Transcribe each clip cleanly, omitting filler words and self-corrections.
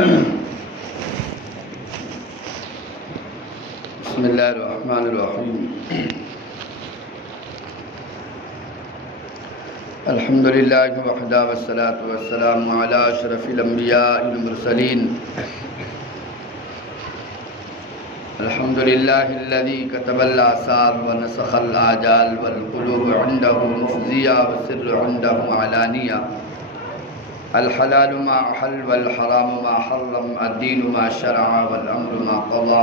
بسم اللہ الرحمن الرحیم الحمدللہ وحدہ والصلاة والسلام علی اشرف الانبیاء والمرسلین الحمدللہ الذی کتب الآثار ونسخ الآجال والقلوب عنده مفزیہ والسر عنده علانیہ الحلال ما احل والحرام ما حرم الدین ما شرع والامر ما قضى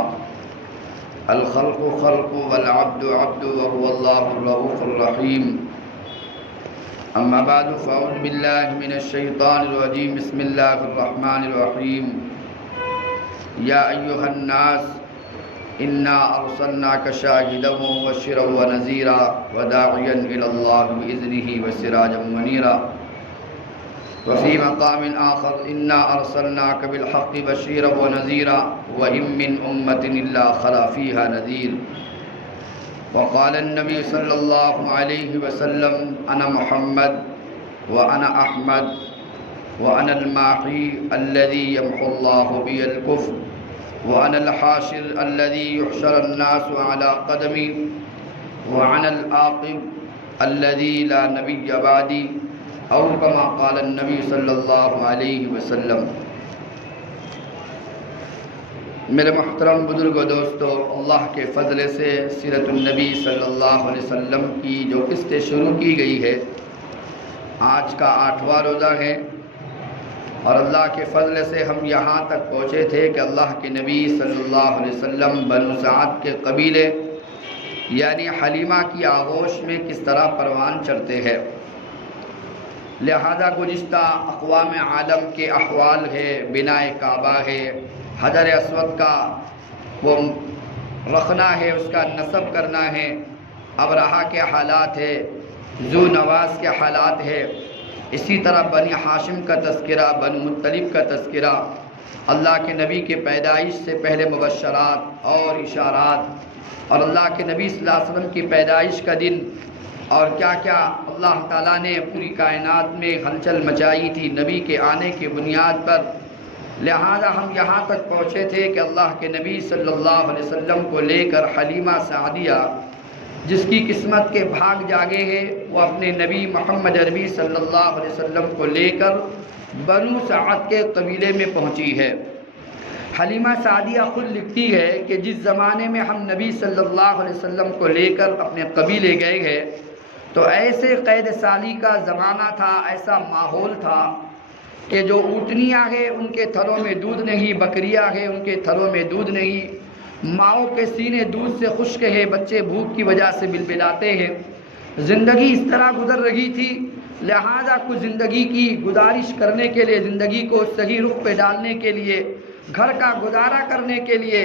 الخلق خلق والعبد عبد وهو الله الرؤوف الرحيم أما بعد فأعوذ بالله من الشيطان الرجيم بسم الله الرحمن الرحيم يا أيها الناس إنا أرسلناك شاهدا ومبشرا ونذيرا وداعيا إلى الله بإذنه وسراجا منيرا وفي مقام آخر إنا أرسلناك بالحق بشيرا ونذيرا وإن من أمة إلا خلا فيها نذير وقال النبي صلى الله عليه وسلم أنا محمد وأنا أحمد وأنا الماحي الذي يمحو الله بي الكفر وأنا الحاشر الذي يحشر الناس على قدمي وأنا العاقب الذي لا نبي بعدي او کما قال النبی صلی اللہ علیہ وسلم۔ میرے محترم بزرگ و دوستو، اللہ کے فضل سے سیرت النبی صلی اللہ علیہ وسلم کی جو قسط شروع کی گئی ہے، آج کا 8واں روزہ ہے، اور اللہ کے فضل سے ہم یہاں تک پہنچے تھے کہ اللہ کے نبی صلی اللہ علیہ وسلم بنو سعد کے قبیلے یعنی حلیمہ کی آغوش میں کس طرح پروان چڑھتے ہیں۔ لہذا گزشتہ اقوام عالم کے احوال ہے، بناء کعبہ ہے، حجر اسود کا وہ رکھنا ہے، اس کا نصب کرنا ہے، ابرہہ کے حالات ہے، ذو نواس کے حالات ہے، اسی طرح بنی ہاشم کا تذکرہ، بنو مطلب کا تذکرہ، اللہ کے نبی کے پیدائش سے پہلے مبشرات اور اشارات، اور اللہ کے نبی صلی اللہ علیہ وسلم کی پیدائش کا دن، اور کیا کیا اللہ تعالیٰ نے پوری کائنات میں ہلچل مچائی تھی نبی کے آنے کی بنیاد پر۔ لہذا ہم یہاں تک پہنچے تھے کہ اللہ کے نبی صلی اللہ علیہ وسلم کو لے کر حلیمہ سعدیہ، جس کی قسمت کے بھاگ جاگے ہیں، وہ اپنے نبی محمد عربی صلی اللہ علیہ وسلم کو لے کر بنو سعد کے قبیلے میں پہنچی ہے۔ حلیمہ سعدیہ خود لکھتی ہے کہ جس زمانے میں ہم نبی صلی اللہ علیہ وسلم کو لے کر اپنے قبیلے گئے ہیں تو ایسے قید سالی کا زمانہ تھا، ایسا ماحول تھا کہ جو اونٹنیاں ہیں ان کے تھروں میں دودھ نہیں، بکریاں ہیں ان کے تھروں میں دودھ نہیں، ماؤں کے سینے دودھ سے خشک ہے، بچے بھوک کی وجہ سے بلبلاتے ہیں، زندگی اس طرح گزر رہی تھی۔ لہذا کچھ زندگی کی گزارش کرنے کے لیے، زندگی کو صحیح رخ پہ ڈالنے کے لیے، گھر کا گزارا کرنے کے لیے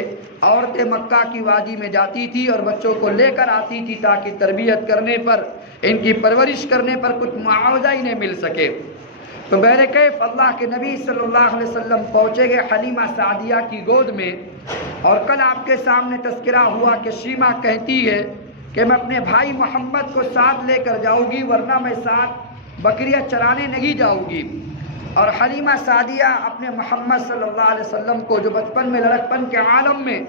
عورتیں مکہ کی وادی میں جاتی تھی اور بچوں کو لے کر آتی تھی تاکہ تربیت کرنے پر، ان کی پرورش کرنے پر کچھ معاوضہ انہیں مل سکے۔ تو بہرکیف اللہ کے نبی صلی اللہ علیہ وسلم پہنچے گئے حلیمہ سعدیہ کی گود میں، اور کل آپ کے سامنے تذکرہ ہوا کہ شیمہ کہتی ہے کہ میں اپنے بھائی محمد کو ساتھ لے کر جاؤں گی، ورنہ میں ساتھ بکریاں چرانے نہیں جاؤں گی۔ اور حلیمہ سعدیہ اپنے محمد صلی اللہ علیہ وسلم کو، جو بچپن میں لڑکپن کے عالم میں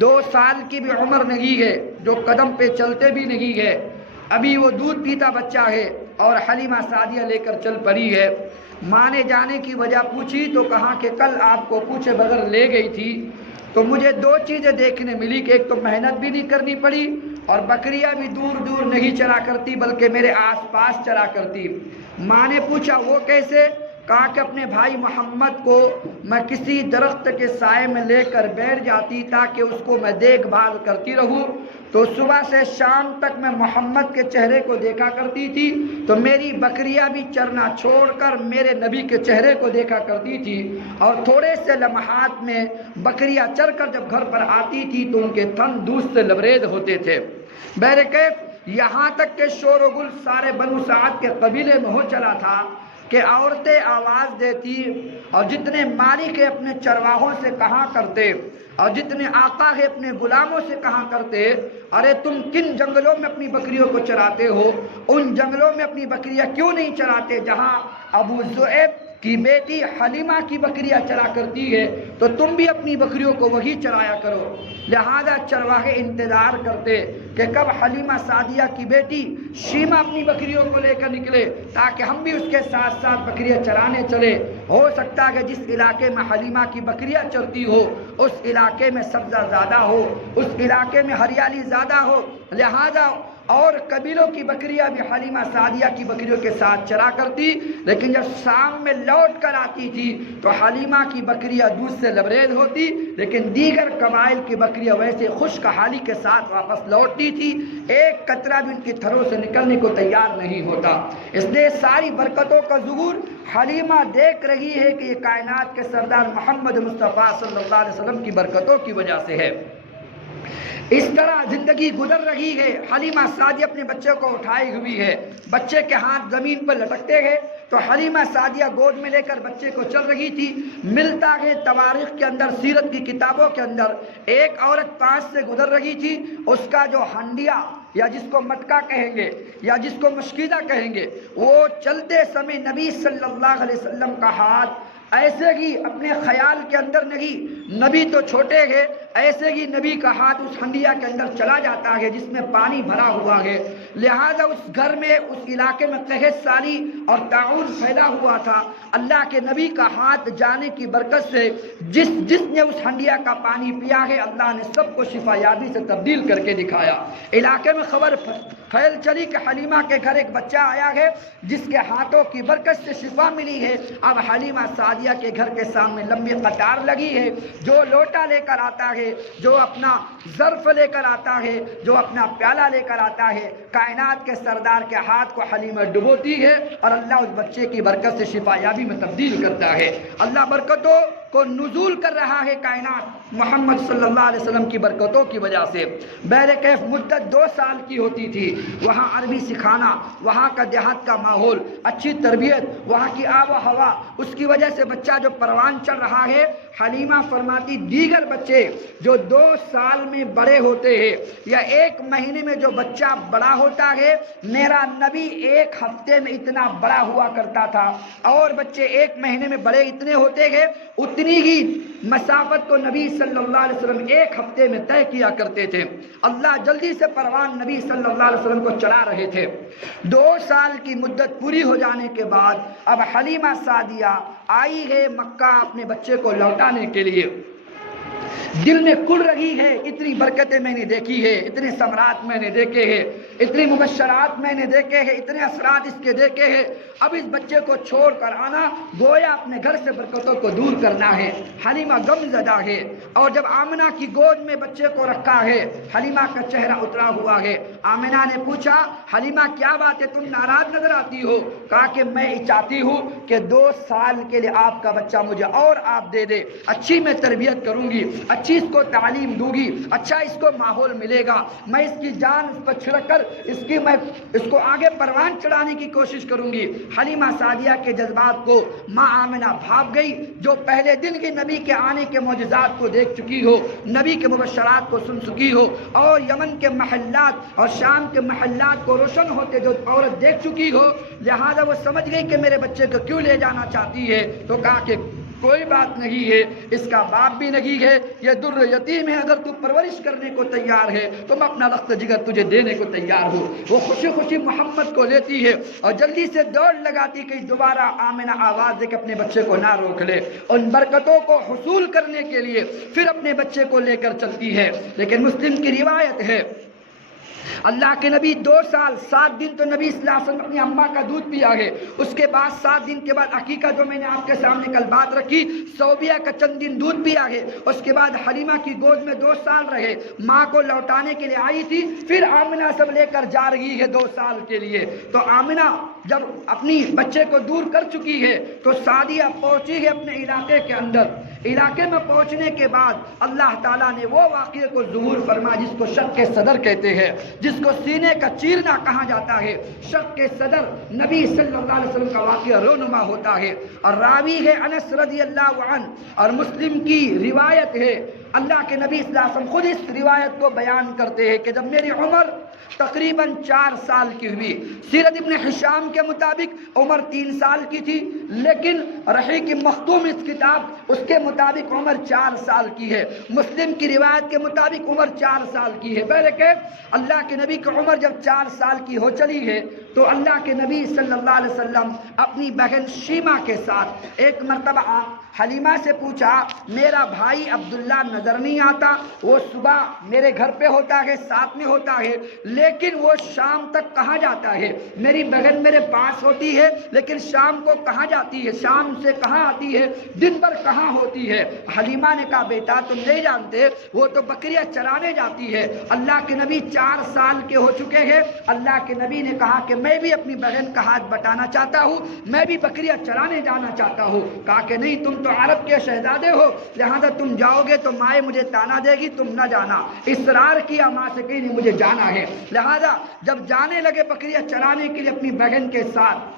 2 سال کی بھی عمر نہیں ہے، جو قدم پہ چلتے بھی نہیں ہے، ابھی وہ دودھ پیتا بچہ ہے، اور حلیمہ سعدیہ لے کر چل پڑی ہے۔ ماں نے جانے کی وجہ پوچھی تو کہا کہ کل آپ کو پوچھے بغیر لے گئی تھی تو مجھے 2 چیزیں دیکھنے ملی کہ ایک تو محنت بھی نہیں کرنی پڑی، اور بکریاں بھی دور دور نہیں چرا کرتی بلکہ میرے آس پاس چرا کرتی۔ ماں نے پوچھا وہ کیسے؟ کہا کہ اپنے بھائی محمد کو میں کسی درخت کے سائے میں لے کر بیٹھ جاتی تاکہ اس کو میں دیکھ بھال کرتی رہوں، تو صبح سے شام تک میں محمد کے چہرے کو دیکھا کرتی تھی، تو میری بکریاں بھی چرنا چھوڑ کر میرے نبی کے چہرے کو دیکھا کرتی تھی، اور تھوڑے سے لمحات میں بکریاں چر کر جب گھر پر آتی تھی تو ان کے تن دودھ سے لبریز ہوتے تھے۔ بہرکیف یہاں تک کہ شور و گل سارے بنو سعد کے قبیلے میں ہو چلا تھا کہ عورتیں آواز دیتی، اور جتنے مالک ہیں اپنے چرواہوں سے کہا کرتے، اور جتنے آقا ہیں اپنے غلاموں سے کہا کرتے، ارے تم کن جنگلوں میں اپنی بکریوں کو چراتے ہو؟ ان جنگلوں میں اپنی بکریاں کیوں نہیں چراتے جہاں ابو ذؤیب کی بیٹی حلیمہ کی بکریاں چرا کرتی ہے تو تم بھی اپنی بکریوں کو وہی چرایا کرو۔ لہذا چرواہے انتظار کرتے کہ کب حلیمہ سعدیہ کی بیٹی شیمہ اپنی بکریوں کو لے کر نکلے تاکہ ہم بھی اس کے ساتھ ساتھ بکریاں چرانے چلے۔ ہو سکتا ہے کہ جس علاقے میں حلیمہ کی بکریاں چرتی ہو اس علاقے میں سبزہ زیادہ ہو، اس علاقے میں ہریالی زیادہ ہو، لہذا اور قبیلوں کی بکریاں بھی حلیمہ سعدیہ کی بکریوں کے ساتھ چرا کرتی، لیکن جب شام میں لوٹ کر آتی تھی تو حلیمہ کی بکریاں دودھ سے لبریز ہوتی، لیکن دیگر قبائل کی بکریاں ویسے خشک حالی کے ساتھ واپس لوٹتی تھی، ایک قطرہ بھی ان کی تھروں سے نکلنے کو تیار نہیں ہوتا۔ اس لیے ساری برکتوں کا ظہور حلیمہ دیکھ رہی ہے کہ یہ کائنات کے سردار محمد مصطفیٰ صلی اللہ علیہ وسلم کی برکتوں کی وجہ سے ہے۔ اس طرح زندگی گزر رہی ہے۔ حلیمہ سعدیہ اپنے بچے کو اٹھائی ہوئی ہے، بچے کے ہاتھ زمین پر لٹکتے ہیں تو حلیمہ سعدیہ گود میں لے کر بچے کو چل رہی تھی۔ ملتا ہے تواریخ کے اندر، سیرت کی کتابوں کے اندر، ایک عورت پاس سے گزر رہی تھی، اس کا جو ہنڈیا یا جس کو مٹکا کہیں گے یا جس کو مشکیزہ کہیں گے، وہ چلتے سمے نبی صلی اللہ علیہ وسلم کا ہاتھ ایسے ہی اپنے خیال کے اندر نہیں، نبی تو چھوٹے ہیں، ایسے ہی نبی کا ہاتھ اس ہنڈیا کے اندر چلا جاتا ہے جس میں پانی بھرا ہوا ہے۔ لہذا اس گھر میں، اس علاقے میں قحط سالی اور طاعون پھیلا ہوا تھا۔ اللہ کے نبی کا ہاتھ جانے کی برکت سے جس نے اس ہنڈیا کا پانی پیا ہے، اللہ نے سب کو شفا یابی سے تبدیل کر کے دکھایا۔ علاقے میں خبر پھیل چلی کہ حلیمہ کے گھر ایک بچہ آیا ہے جس کے ہاتھوں کی برکت سے شفا ملی ہے۔ اب حلیمہ سعدیہ کے گھر کے سامنے لمبی قطار لگی ہے، جو لوٹا لے کر آتا ہے، جو اپنا ظرف لے کر آتا ہے، جو اپنا پیالہ لے کر آتا ہے، کائنات کے سردار کے ہاتھ کو حلیمہ ڈبوتی ہے اور اللہ اس بچے کی برکت سے شفا یابی میں تبدیل کرتا ہے۔ اللہ برکتوں کو نزول کر رہا ہے کائنات محمد صلی اللہ علیہ وسلم کی برکتوں کی وجہ سے۔ بہر کیف مدت 2 سال کی ہوتی تھی، وہاں عربی سکھانا، وہاں کا دیہات کا ماحول، اچھی تربیت، وہاں کی آب و ہوا، اس کی وجہ سے بچہ جو پروان چڑھ رہا ہے۔ حلیمہ فرماتی دیگر بچے جو 2 سال میں بڑے ہوتے ہیں یا 1 مہینے میں جو بچہ بڑا ہوتا ہے، میرا نبی 1 ہفتے میں اتنا بڑا ہوا کرتا تھا، اور بچے 1 مہینے میں بڑے اتنے ہوتے ہیں، اتنی ہی مسافت کو نبی صلی اللہ علیہ وسلم 1 ہفتے میں طے کیا کرتے تھے۔ اللہ جلدی سے پروان نبی صلی اللہ علیہ وسلم کو چڑھا رہے تھے۔ 2 سال کی مدت پوری ہو جانے کے بعد اب حلیمہ سعدیہ آئی ہے مکہ اپنے بچے کو لوٹانے کے لیے۔ دل میں کھل رہی ہے، اتنی برکتیں میں نے دیکھی ہے، اتنے ثمرات میں نے دیکھے ہیں، اتنے مبشرات میں نے دیکھے ہیں، اتنے اثرات اس کے دیکھے ہیں، اب اس بچے کو چھوڑ کر آنا گویا اپنے گھر سے برکتوں کو دور کرنا ہے۔ حلیمہ غم زدہ ہے، اور جب آمنہ کی گود میں بچے کو رکھا ہے، حلیمہ کا چہرہ اترا ہوا ہے۔ آمنہ نے پوچھا، حلیمہ کیا بات ہے، تم ناراض نظر آتی ہو؟ کہا کہ میں چاہتی ہوں کہ 2 سال کے لیے آپ کا بچہ مجھے اور آپ دے دے، اچھی میں تربیت کروں گی، اچھی اس کو تعلیم دوں گی، اچھا اس کو ماحول ملے گا، میں اس کی جان اس پر چھڑک کر میں اس کو آگے پروان چڑھانے کی کوشش کروں گی۔ حلیمہ سعدیہ کے جذبات کو ماں آمنہ بھاپ گئی، جو پہلے دن ہی نبی کے آنے کے معجزات کو دیکھ چکی ہو، نبی کے مبشرات کو سن چکی ہو، اور یمن کے محلات اور شام کے محلات کو روشن ہوتے جو عورت دیکھ چکی ہو، لہذا وہ سمجھ گئی کہ میرے بچے کو کیوں لے جانا چاہتی ہے، تو کہا کہ کوئی بات نہیں ہے، اس کا باپ بھی نہیں ہے، یہ در یتیم ہے، اگر تو پرورش کرنے کو تیار ہے تو میں اپنا رخت جگر تجھے دینے کو تیار ہوں۔ وہ خوشی خوشی محمد کو لیتی ہے اور جلدی سے دوڑ لگاتی کہ دوبارہ آمنہ آواز دے کہ اپنے بچے کو نہ روک لے، ان برکتوں کو حصول کرنے کے لیے پھر اپنے بچے کو لے کر چلتی ہے۔ لیکن مسلم کی روایت ہے، اللہ کے نبی 2 سال 7 دن تو نبی صلی اللہ علیہ وسلم اپنی اماں کا دودھ پیا ہے، اس کے بعد 7 دن کے بعد عقیقہ جو میں نے آپ کے سامنے کل بات رکھی، صوبیہ کا چند دن دودھ پیا ہے، اس کے بعد حلیمہ کی گود میں 2 سال رہے، ماں کو لوٹانے کے لیے آئی تھی، پھر آمنہ سب لے کر جا رہی ہے 2 سال کے لیے۔ تو آمنہ جب اپنی بچے کو دور کر چکی ہے تو سعدیہ پہنچی ہے اپنے علاقے کے اندر۔ علاقے میں پہنچنے کے بعد اللہ تعالیٰ نے وہ واقعے کو ظہور فرما جس کو شق کے صدر کہتے ہیں، جس کو سینے کا چیرنا کہا جاتا ہے۔ شق کے صدر نبی صلی اللہ علیہ وسلم کا واقعہ رونما ہوتا ہے، اور راوی ہے انس رضی اللہ عنہ، اور مسلم کی روایت ہے اللہ کے نبی صلی اللہ علیہ وسلم خود اس روایت کو بیان کرتے ہیں کہ جب میری عمر تقریباً 4 سال کی ہوئی، سیرت ابن حشام کے مطابق عمر 3 سال کی تھی، لیکن رحیق مختوم اس کتاب اس کے مطابق عمر 4 سال کی ہے، مسلم کی روایت کے مطابق عمر 4 سال کی ہے۔ بہرکیف اللہ کے نبی کی عمر جب 4 سال کی ہو چلی ہے تو اللہ کے نبی صلی اللہ علیہ وسلم اپنی بہن شیمہ کے ساتھ ایک مرتبہ حلیمہ سے پوچھا، میرا بھائی عبداللہ نظر نہیں آتا، وہ صبح میرے گھر پہ ہوتا ہے، ساتھ میں ہوتا ہے، لیکن وہ شام تک کہاں جاتا ہے؟ میری بہن میرے پاس ہوتی ہے لیکن شام کو کہاں جاتی ہے؟ شام سے کہاں آتی ہے؟ دن بھر کہاں ہوتی ہے؟ حلیمہ نے کہا، بیٹا تم نہیں جانتے، وہ تو بکریاں چرانے جاتی ہے۔ اللہ کے نبی 4 سال کے ہو چکے ہیں، اللہ کے نبی نے کہا کہ میں بھی اپنی بہن کا ہاتھ بٹانا چاہتا ہوں، میں بھی بکریاں چرانے جانا چاہتا ہوں۔ کہا کہ نہیں، تم تو عرب کے شہزادے ہو، لہذا تم جاؤ گے تو ماں مجھے تانا دے گی، تم نہ جانا۔ اصرار کیا ماں سے کہ نہیں، مجھے جانا ہے۔ لہذا جب جانے لگے بکریاں چرانے کے لیے اپنی بہن کے ساتھ،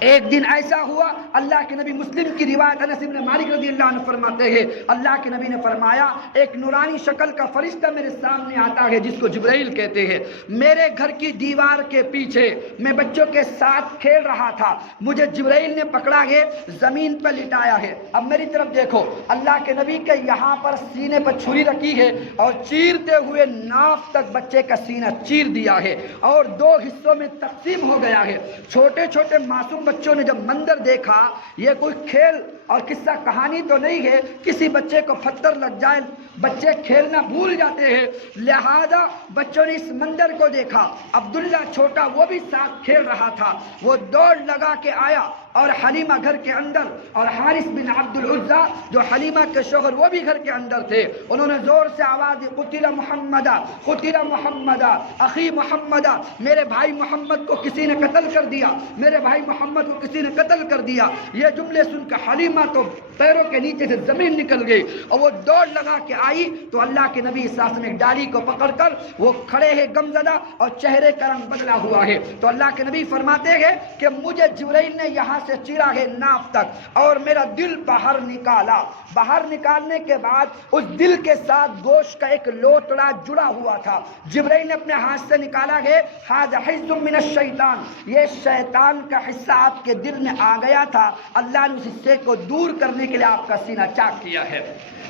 ایک دن ایسا ہوا، اللہ کے نبی مسلم کی روایت انس بن مالک رضی اللہ عنہ فرماتے ہیں، اللہ کے نبی نے فرمایا ایک نورانی شکل کا فرشتہ میرے سامنے آتا ہے جس کو جبرائیل کہتے ہیں، میرے گھر کی دیوار کے پیچھے میں بچوں کے ساتھ کھیل رہا تھا، مجھے جبرائیل نے پکڑا ہے، زمین پر لٹایا ہے۔ اب میری طرف دیکھو، اللہ کے نبی کے یہاں پر سینے پر چھری رکھی ہے اور چیرتے ہوئے ناف تک بچے کا سینہ چیر دیا ہے اور 2 حصوں میں تقسیم ہو گیا ہے۔ چھوٹے چھوٹے معصوم بچوں نے جب منظر دیکھا، یہ کوئی کھیل اور قصہ کہانی تو نہیں ہے، کسی بچے کو پتھر لگ جائے، بچے کھیلنا بھول جاتے ہیں، لہذا بچوں نے اس منظر کو دیکھا۔ عبداللہ چھوٹا وہ بھی ساتھ کھیل رہا تھا، وہ دوڑ لگا کے آیا اور حلیمہ گھر کے اندر، اور حارث بن عبد العزیٰ جو حلیمہ کے شوہر وہ بھی گھر کے اندر تھے، انہوں نے زور سے آواز دی، قتل محمدہ، قتل محمدہ، اخی محمدہ، میرے بھائی محمد کو کسی نے قتل کر دیا، میرے بھائی محمد کو کسی نے قتل کر دیا۔ یہ جملے سن کر حلیمہ تو پیروں کے نیچے سے زمین نکل گئی اور وہ دوڑ لگا کے آئی تو اللہ کے نبی صلی اللہ علیہ وسلم ایک ڈالی کو پکڑ کر وہ کھڑے ہیں غمزدہ اور چہرے کا رنگ بدلا ہوا ہے، تو اللہ کے نبی فرماتے ہیں کہ مجھے جبرائیل نے یہاں سے چیرا ہے ناف تک اور میرا دل باہر نکالا، باہر نکالنے کے بعد اس دل کے ساتھ گوشت کا ایک لوتڑا جڑا ہوا تھا، جبرائیل نے اپنے ہاتھ سے نکالا ہے، ھذا حظ من الشیطان، یہ شیطان کا حصہ آپ کے دل میں آ گیا تھا، اللہ نے اس حصے کو دور کرنے کے لیے آپ کا سینہ چاک کیا ہے۔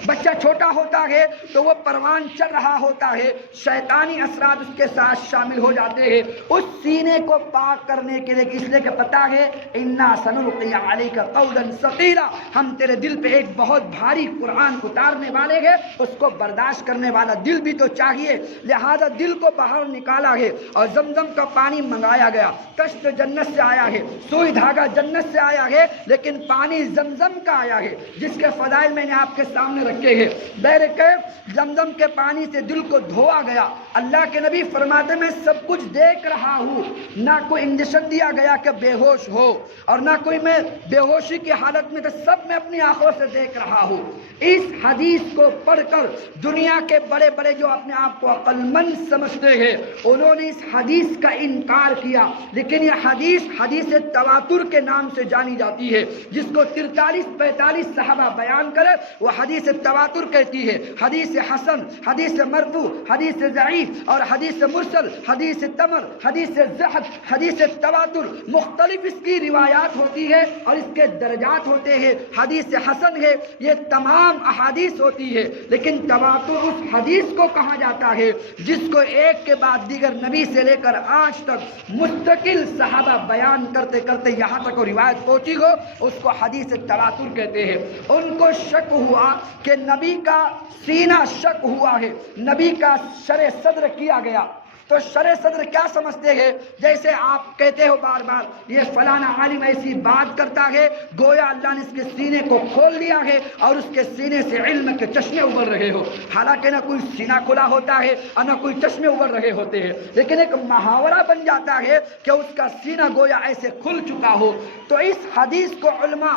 بچہ چھوٹا ہوتا ہے تو وہ پروان چل رہا ہوتا ہے، شیطانی اثرات اس کے ساتھ شامل ہو جاتے ہیں، اس سینے کو پاک کرنے کے لیے، اس لیے کہ پتہ ہے انا سنلقی علیک قولا ثقیلا، ہم تیرے دل پہ ایک بہت بھاری قرآن اتارنے والے ہیں، اس کو برداشت کرنے والا دل بھی تو چاہیے، لہذا دل کو باہر نکالا ہے اور زمزم کا پانی منگایا گیا، کشت جنت سے آیا ہے، سوئی دھاگا جنت سے آیا ہے، لیکن پانی زمزم کا آیا ہے جس کے فضائل میں نے آپ کے سامنے رکھے ہیں۔ بہرکیف زمزم کے پانی سے دل کو دھویا گیا، اللہ کے نبی فرماتے میں سب کچھ دیکھ رہا ہوں، نہ کوئی انجیکشن دیا گیا کہ بے ہوش ہو اور نہ کوئی میں بے ہوشی کی حالت میں، تو سب میں اپنی آنکھوں سے دیکھ رہا ہوں۔ اس حدیث کو پڑھ کر دنیا کے بڑے بڑے جو اپنے آپ کو عقل مند سمجھتے ہیں انہوں نے اس حدیث کا انکار کیا، لیکن یہ حدیث تواتر کے نام سے جانی جاتی ہے، جس کو 43-45 صحابہ بیان کرے وہ حدیث تواتر کہتی ہے، حدیث حسن، حدیث مرفوع، حدیث ضعیف اور حدیث مرسل، حدیث تمر، حدیث زحف، حدیث تواتر، مختلف اس کی روایات ہوتی ہے اور اس کے درجات ہوتے ہیں۔ حدیث حسن ہے، یہ تمام احادیث ہوتی ہے، لیکن تواتر اس حدیث کو کہا جاتا ہے جس کو ایک کے بعد دیگر نبی سے لے کر آج تک مستقل صحابہ بیان کرتے کرتے یہاں تک وہ روایت پہنچی ہو، اس کو حدیث تواتر کہتے ہیں۔ ان کو شک ہوا کہ نبی کا سینہ شک ہوا ہے، نبی کا شرح صدر کیا گیا، تو شرح صدر کیا سمجھتے ہیں؟ جیسے آپ کہتے ہو بار بار یہ فلانا عالم ایسی بات کرتا ہے گویا اللہ نے اس کے سینے کو کھول دیا ہے اور اس کے سینے سے علم کے چشمے ابھر رہے ہو، حالانکہ نہ کوئی سینہ کھلا ہوتا ہے اور نہ کوئی چشمے ابھر رہے ہوتے ہیں، لیکن ایک محاورہ بن جاتا ہے کہ اس کا سینہ گویا ایسے کھل چکا ہو۔ تو اس حدیث کو علماء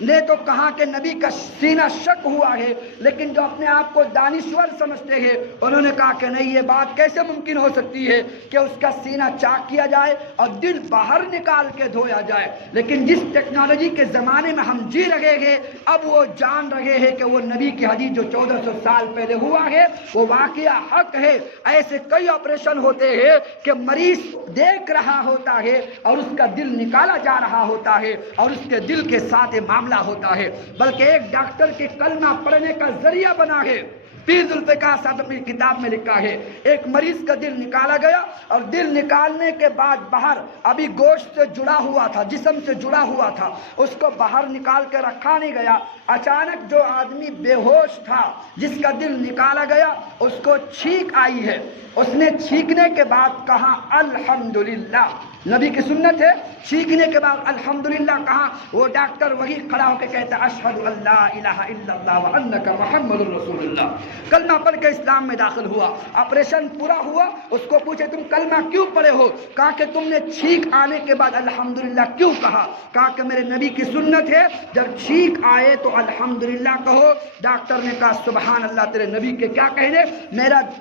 نے تو کہا کہ نبی کا سینہ شک ہوا ہے، لیکن جو اپنے آپ کو دانشور سمجھتے ہیں انہوں نے کہا کہ نہیں، یہ بات کیسے ممکن ہو سکتی ہے کہ اس کا سینہ چاک کیا جائے اور دل باہر نکال کے دھویا جائے۔ لیکن جس ٹیکنالوجی کے زمانے میں ہم جی رہے ہیں، اب وہ جان رہے ہیں کہ وہ نبی کی حدیث جو 1400 سال پہلے ہوا ہے وہ واقعہ حق ہے۔ ایسے کئی آپریشن ہوتے ہیں کہ مریض دیکھ رہا ہوتا ہے اور اس کا دل نکالا جا رہا ہوتا ہے اور اس کے دل کے ساتھ معاملہ ہوتا ہے، بلکہ ایک ڈاکٹر کے کلمہ پڑھنے کا ذریعہ بنا ہے۔ پیر ذوالفقار صاحب اپنی کتاب میں لکھا ہے، ایک مریض کا دل نکالا گیا اور دل نکالنے کے بعد باہر ابھی گوشت سے جڑا ہوا تھا، جسم سے جڑا ہوا تھا، اس کو باہر نکال کے رکھا نہیں گیا۔ اچانک جو آدمی بے ہوش تھا، جس کا دل نکالا گیا، اس کو چھینک آئی ہے۔ اس نے چھینکنے کے بعد کہا الحمدللہ، نبی کی سنت ہے، چھینکنے کے بعد الحمدللہ کہا۔ وہ ڈاکٹر وہی کھڑا ہو کے کہتا اشہد ان لا الہ الا اللہ وانک محمد رسول اللہ، کلمہ پڑھ کے اسلام میں داخل ہوا۔ آپریشن پورا ہوا، اس کو پوچھے تم کلمہ کیوں پڑھے ہو؟ کہا کہ تم نے چھینک آنے کے بعد الحمدللہ کیوں کہا؟ کہا کہ میرے نبی کی سنت ہے جب چھینک آئے تو الحمدللہ کہو۔ ڈاکٹر نے کہا سبحان اللہ، تیرے نبی کے کیا کہنے،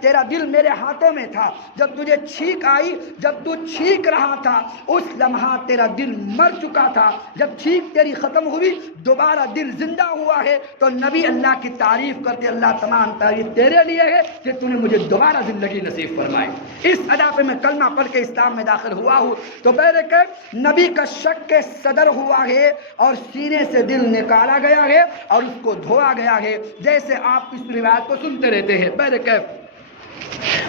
تیرا دل میرے ہاتھوں میں تھا، جب تجھے چھینک آئی، جب تو چھینک رہا تھا اس لمحہ تیرا دل مر چکا تھا، جب چھینک تیری ختم ہوئی دوبارہ دل زندہ ہوا ہے۔ تو نبی اللہ کی تعریف کرتے، اللہ تمام تعریف تیرے لیے ہے کہ تو نے مجھے دوبارہ زندگی نصیب فرمائی۔ اس ادا پہ میں کلمہ پڑھ کے اسلام میں داخل ہوا ہوں۔ تو بہرکیف نبی کا شک کے صدر ہوا ہے اور سینے سے دل نکالا گیا ہے اور اس کو دھویا گیا ہے، جیسے آپ اس روایت کو سنتے رہتے ہیں۔ بہرکیف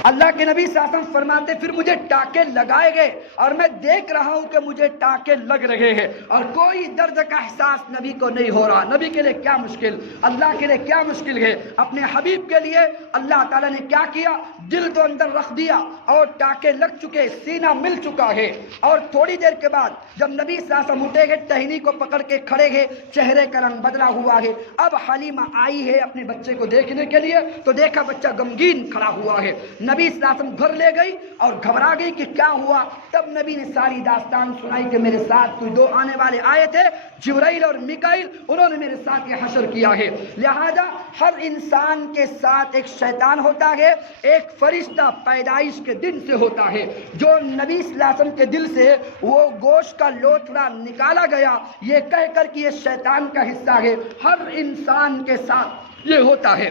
اللہ کے نبی صلی اللہ علیہ وسلم فرماتے پھر مجھے ٹانکے لگائے گئے اور میں دیکھ رہا ہوں کہ مجھے ٹانکے لگ رہے ہیں اور کوئی درد کا احساس نبی کو نہیں ہو رہا۔ نبی کے لیے کیا مشکل، اللہ کے لیے کیا مشکل ہے۔ اپنے حبیب کے لیے اللہ تعالیٰ نے کیا کیا، دل تو اندر رکھ دیا اور ٹانکے لگ چکے، سینہ مل چکا ہے۔ اور تھوڑی دیر کے بعد جب نبی صلی اللہ علیہ وسلم اٹھے گئے، ٹہنی کو پکڑ کے کھڑے گئے، چہرے کا رنگ بدلا ہوا ہے۔ اب حلیمہ آئی ہے اپنے بچے کو دیکھنے کے لیے، تو دیکھا بچہ غمگین کھڑا ہوا ہے۔ نبی صلی اللہ علیہ وسلم گھر لے گئی اور گھبرا گئی کہ کیا ہوا۔ تب نبی نے ساری داستان سنائی کہ میرے ساتھ کوئی دو آنے والے آئے تھے، جبرائیل اور میکائیل، انہوں نے میرے ساتھ یہ حشر کیا ہے۔ لہذا ہر انسان کے ساتھ ایک شیطان ہوتا ہے، ایک فرشتہ پیدائش کے دن سے ہوتا ہے۔ جو نبی صلی اللہ علیہ وسلم کے دل سے وہ گوشت کا لوتھڑا نکالا گیا، یہ کہہ کر کہ یہ شیطان کا حصہ ہے، ہر انسان کے ساتھ یہ ہوتا ہے۔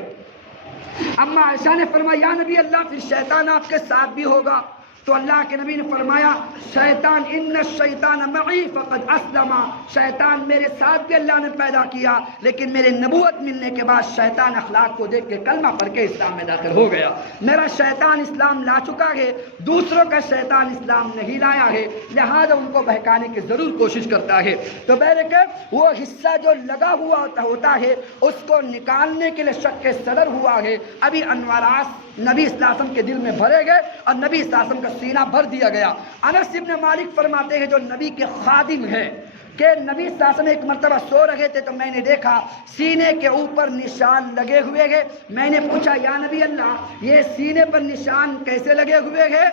اما عائشہ نے فرمایا یا نبی اللہ پھر شیطان آپ کے ساتھ بھی ہوگا؟ تو اللہ کے نبی نے فرمایا شیطان ان الشیطان معی فقد اسلم، شیطان میرے ساتھ بھی اللہ نے پیدا کیا، لیکن میرے نبوت ملنے کے بعد شیطان اخلاق کو دیکھ کے کلمہ پڑھ کے اسلام میں داخل ہو گیا۔ میرا شیطان اسلام لا چکا ہے، دوسروں کا شیطان اسلام نہیں لایا ہے، لہذا ان کو بہکانے کی ضرور کوشش کرتا ہے۔ تو بہرکیف وہ حصہ جو لگا ہوا ہوتا ہے اس کو نکالنے کے لیے شک کے صدر ہوا ہے۔ ابھی انوارات نبی صلی اللہ علیہ وسلم کے دل میں بھرے گئے اور نبی صلی اللہ علیہ وسلم کا سینہ بھر دیا گیا۔ انس ابن مالک فرماتے ہیں جو نبی کے خادم ہیں کہ نبی صلی اللہ علیہ وسلم ایک مرتبہ سو رہے تھے تو میں نے دیکھا سینے کے اوپر نشان لگے ہوئے ہیں۔ میں نے پوچھا یا نبی اللہ یہ سینے پر نشان کیسے لگے ہوئے ہیں؟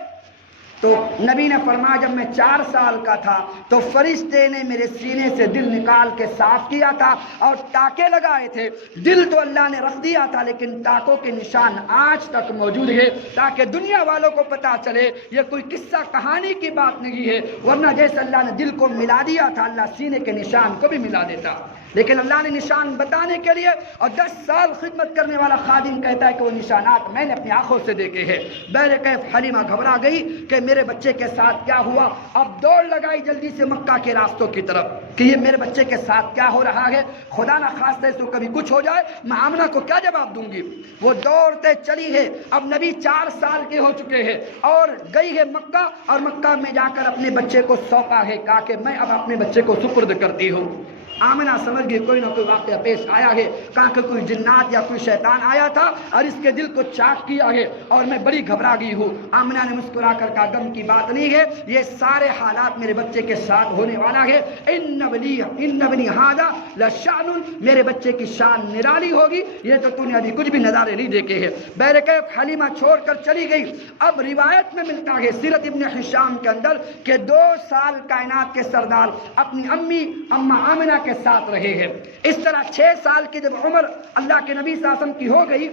تو نبی نے فرمایا جب میں 4 سال کا تھا تو فرشتے نے میرے سینے سے دل نکال کے صاف کیا تھا اور ٹانکے لگائے تھے۔ دل تو اللہ نے رکھ دیا تھا لیکن ٹانکوں کے نشان آج تک موجود ہے، تاکہ دنیا والوں کو پتا چلے یہ کوئی قصہ کہانی کی بات نہیں ہے، ورنہ جیسے اللہ نے دل کو ملا دیا تھا اللہ سینے کے نشان کو بھی ملا دیتا۔ لیکن اللہ نے نشان بتانے کے لیے، اور 10 سال خدمت کرنے والا خادم کہتا ہے کہ وہ نشانات میں نے اپنی آنکھوں سے دیکھے ہیں۔ بہرکیف حلیمہ گھبرا گئی کہ میرے بچے کے ساتھ کیا ہوا۔ اب دوڑ لگائی جلدی سے مکہ کے راستوں کی طرف کہ یہ میرے بچے کے ساتھ کیا ہو رہا ہے، خدا نہ خواستہ تو کبھی کچھ ہو جائے، میں آمنہ کو کیا جواب دوں گی۔ وہ دوڑتے چلی ہے۔ اب نبی 4 سال کے ہو چکے ہیں اور گئی ہے مکہ، اور مکہ میں جا کر اپنے بچے کو سونپا ہے، کہا کہ میں اب اپنے بچے کو سپرد کرتی ہوں۔ آمنہ سمجھ گئی کوئی نہ کوئی واقعہ پیش آیا ہے، کہا کہ کوئی جنات یا کوئی شیطان آیا تھا اور اس کے دل کو چاک کیا ہے اور میں بڑی گھبرا گئی ہوں۔ آمنہ نے مسکرا کر کہا غم کی بات نہیں ہے، یہ سارے حالات میرے بچے کے ساتھ ہونے والا ہے۔ ان بنی ھذا لشأن، میرے بچے کی شان نرالی ہوگی، یہ تو تو نے ابھی کچھ بھی نظارے نہیں دیکھے ہیں۔ بہرکیف حلیمہ چھوڑ کر چلی گئی۔ اب روایت میں ملتا ہے سیرت ابن ہشام کے اندر کہ 2 سال کائنات کے سردار اپنی امی اماں آمنہ کے کے ساتھ رہے ہیں۔ اس طرح 6 سال کی جب عمر اللہ کے نبی صلی اللہ علیہ وسلم کی ہو گئی،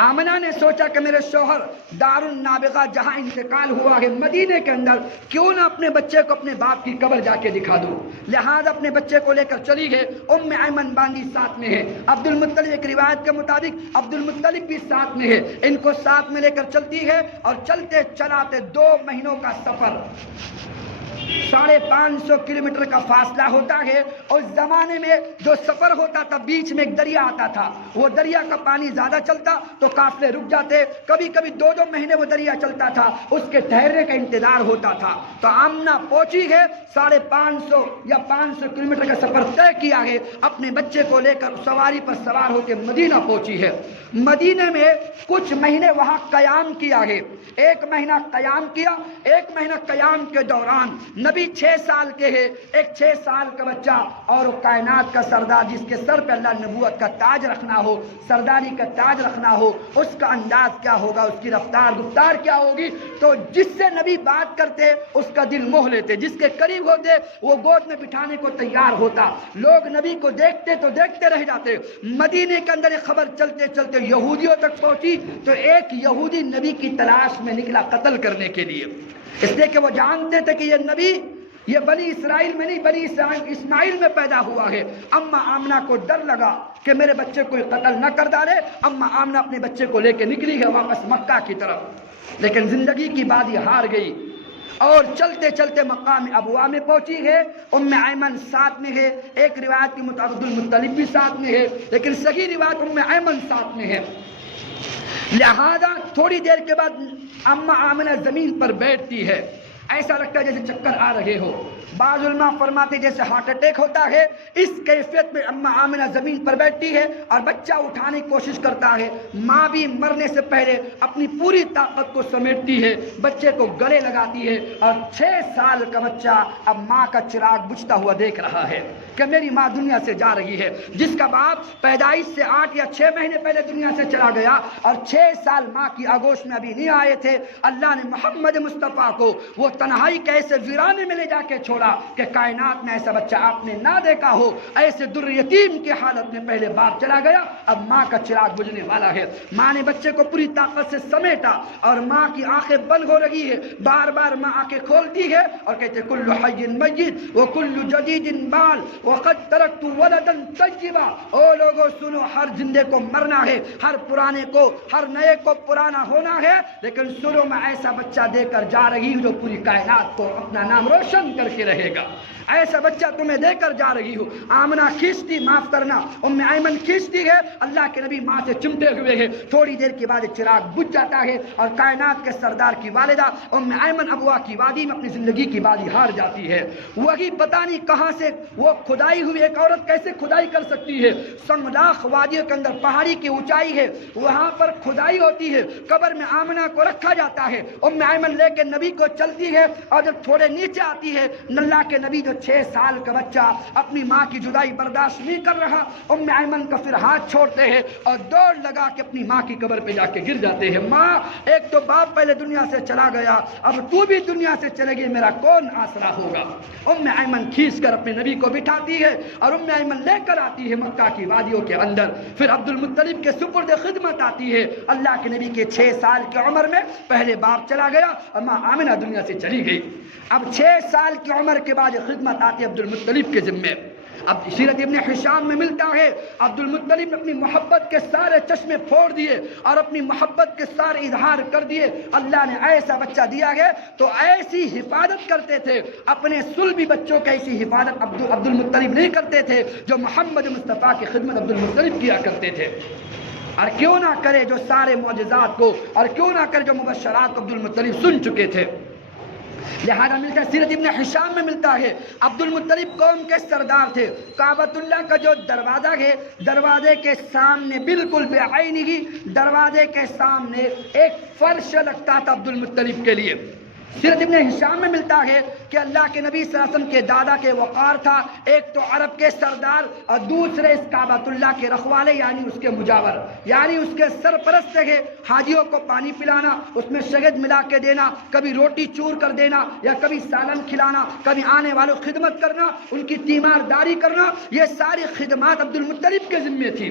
آمنہ نے سوچا کہ میرے شوہر دار النابغہ جہاں انتقال ہوا ہے مدینے کے اندر، کیوں نہ اپنے بچے کو اپنے باپ کی قبر جا کے دکھا دوں۔ لہذا اپنے بچے کو لے کر چلی گئے۔ ام ایمن باندھی ساتھ میں ہے، عبد المطلب ایک روایت کے مطابق عبد المطلب بھی ساتھ میں ہے، ان کو ساتھ میں لے کر چلتی ہے اور چلتے چلاتے 2 مہینوں کا سفر، 550 کلومیٹر کا فاصلہ ہوتا ہے۔ اس زمانے میں جو سفر ہوتا تھا بیچ میں ایک دریا آتا تھا، وہ دریا کا پانی زیادہ چلتا تو قافلے رک جاتے، کبھی کبھی 2 مہینے وہ دریا چلتا تھا، اس کے ٹھہرنے کا انتظار ہوتا تھا۔ تو آمنہ پہنچی ہے، 550 یا 500 کلومیٹر کا سفر طے کیا ہے، اپنے بچے کو لے کر سواری پر سوار ہو کے مدینہ پہنچی ہے۔ مدینے میں کچھ مہینے وہاں قیام کیا ہے، 1 مہینہ قیام کیا۔ 1 مہینہ قیام کے دوران نبی 6 سال کے ہے، ایک 6 سال کا بچہ اور کائنات کا سردار جس کے سر پہ اللہ نبوت کا تاج رکھنا ہو، سرداری کا تاج رکھنا ہو، اس کا انداز کیا ہوگا، اس کی رفتار گفتار کیا ہوگی۔ تو جس سے نبی بات کرتے اس کا دل موہ لیتے، جس کے قریب ہوتے وہ گود میں بٹھانے کو تیار ہوتا۔ لوگ نبی کو دیکھتے تو دیکھتے رہ جاتے۔ مدینے کے اندر یہ خبر چلتے چلتے یہودیوں تک پہنچی تو ایک یہودی نبی کی تلاش میں نکلا قتل کرنے کے لیے، اس لیے کہ وہ جانتے تھے کہ یہ نبی یہ بنی اسرائیل میں نہیں، بنی اسماعیل میں پیدا ہوا ہے۔ اما آمنہ کو ڈر لگا کہ میرے بچے کو قتل نہ کر ڈالے۔ اما آمنہ اپنے بچے کو لے کے نکلی ہے واپس مکہ کی طرف، لیکن زندگی کی بازی ہار گئی اور چلتے چلتے مقام ابوا میں پہنچی ہے۔ ام ایمن ساتھ میں ہے، ایک روایت کے مطابق عبد المطلب بھی ساتھ میں ہے، لیکن صحیح روایت ام ایمن ساتھ میں ہے۔ لہذا تھوڑی دیر کے بعد اما آمنہ زمین پر بیٹھتی ہے، ایسا لگتا ہے جیسے چکر آ رہے ہو۔ بعض علماء فرماتے جیسے ہارٹ اٹیک ہوتا ہے، اس کیفیت میں اما آمنہ زمین پر بیٹھی ہے اور بچہ اٹھانے کی کوشش کرتا ہے۔ ماں بھی مرنے سے پہلے اپنی پوری طاقت کو سمیٹتی ہے، بچے کو گلے لگاتی ہے اور 6 سال کا بچہ اب ماں کا چراغ بجھتا ہوا دیکھ رہا ہے کہ میری ماں دنیا سے جا رہی ہے، جس کا باپ پیدائش سے 8 یا 6 مہینے پہلے دنیا سے چلا گیا اور 6 سال ماں کی آغوش میں ابھی نہیں آئے تھے۔ اللہ نے محمد مصطفیٰ کو وہ تنہائی کے ایسے ویرانے میں لے جا کے چھوڑا کہ کائنات میں ایسا بچہ آپ نے نہ دیکھا ہو۔ ایسے در یتیم کی حالت میں پہلے باپ چلا گیا، اب ماں کا چراغ بجھنے والا ہے۔ ماں نے بچے کو پوری طاقت سے سمیٹا اور ماں کی آنکھیں بند ہو رہی ہے، بار بار ماں آنکھیں کھولتی ہے اور کہتے کل حی میت وکل جدید بال وقد ترکت ولدا طیبا۔ او لوگوں سنو، ہر زندے کو مرنا ہے، ہر پرانے کو، ہر نئے کو پرانا ہونا ہے، لیکن سنو میں ایسا بچہ دے کر جا رہی ہوں جو پوری کائنات کو اپنا نام روشن کر کے رہے گا۔ ایسا بچہ تمہیں دے کر جا رہی ہوں۔ آمنہ کھینچتی، معاف کرنا، ام ایمن کھینچتی ہے، اللہ کے نبی ماں سے چمٹے ہوئے ہیں۔ تھوڑی دیر کے بعد چراغ بجھ جاتا ہے اور کائنات کے سردار کی والدہ ام ایمن ابوا کی وادی میں اپنی زندگی کی بازی ہار جاتی ہے۔ وہی پتہ نہیں کہاں سے وہ کھدائی ہوئی، ایک عورت کیسے کھدائی کر سکتی ہے؟ سنگلاخ وادیوں کے اندر پہاڑی کی اونچائی ہے، وہاں پر کھدائی ہوتی ہے، قبر میں آمنہ کو رکھا جاتا ہے۔ ام ایمن لے کے نبی کو چلتی ہے اور جب تھوڑے نیچے آتی ہے، اللہ کے نبی جو 6 سال کا بچہ اپنی ماں کی جدائی برداشت نہیں کر رہا، ام ایمن کا پھر ہاتھ چھوڑتے ہیں اور دوڑ لگا کے اپنی ماں کی قبر پہ جا کے گر جاتے ہیں۔ ماں، ایک تو باپ پہلے دنیا سے چلا گیا، اب تو بھی دنیا سے چلے گی، میرا کون آسرا ہوگا؟ ام ایمن کھینچ کر اپنے نبی کو بٹھاتی ہے اور ام ایمن لے کر آتی ہے مکہ کی وادیوں کے اندر۔ پھر عبد المطلب کے سپرد خدمت آتی ہے۔ اللہ کے نبی کے 6 سال کی عمر میں پہلے باپ چلا گیا اور ماں آمنہ دنیا سے چلی گئی۔ اب 6 سال کی عمر کے بعد خدمت آتی ہے عبد المطلب کے ذمے۔ اب سیرت ابن حشام میں ملتا ہے عبد المطلب نے اپنی محبت کے سارے چشمے پھوڑ دیے اور اپنی محبت کے سارے اظہار کر دیے۔ اللہ نے ایسا بچہ دیا ہے تو ایسی حفاظت کرتے تھے، اپنے صلبی بچوں کی ایسی حفاظت عبد المطلب نہیں کرتے تھے جو محمد مصطفیٰ کی خدمت عبد المطلب کیا کرتے تھے۔ اور کیوں نہ کرے جو سارے معجزات کو، اور کیوں نہ کرے جو مبشرات کو عبد المطلب سن چکے تھے۔ لہذا ملتا ہے سیرت ابن حشام میں ملتا ہے عبد المطلب قوم کے سردار تھے۔ کعبۃ اللہ کا جو دروازہ ہے، دروازے کے سامنے بالکل بعینہ، دروازے کے سامنے ایک فرش لگتا تھا عبد المطلب کے لیے۔ سیرت ابن ہشام میں ملتا ہے کہ اللہ کے نبی صلی اللہ علیہ وسلم کے دادا کے وقار تھا، ایک تو عرب کے سردار اور دوسرے اس کعبۃ اللہ کے رکھوالے یعنی اس کے مجاور، یعنی اس کے سرپرست تھے۔ حاجیوں کو پانی پلانا، اس میں شہد ملا کے دینا، کبھی روٹی چور کر دینا یا کبھی سالن کھلانا، کبھی آنے والوں خدمت کرنا، ان کی تیمارداری کرنا، یہ ساری خدمات عبد المطلب کے ذمے تھی۔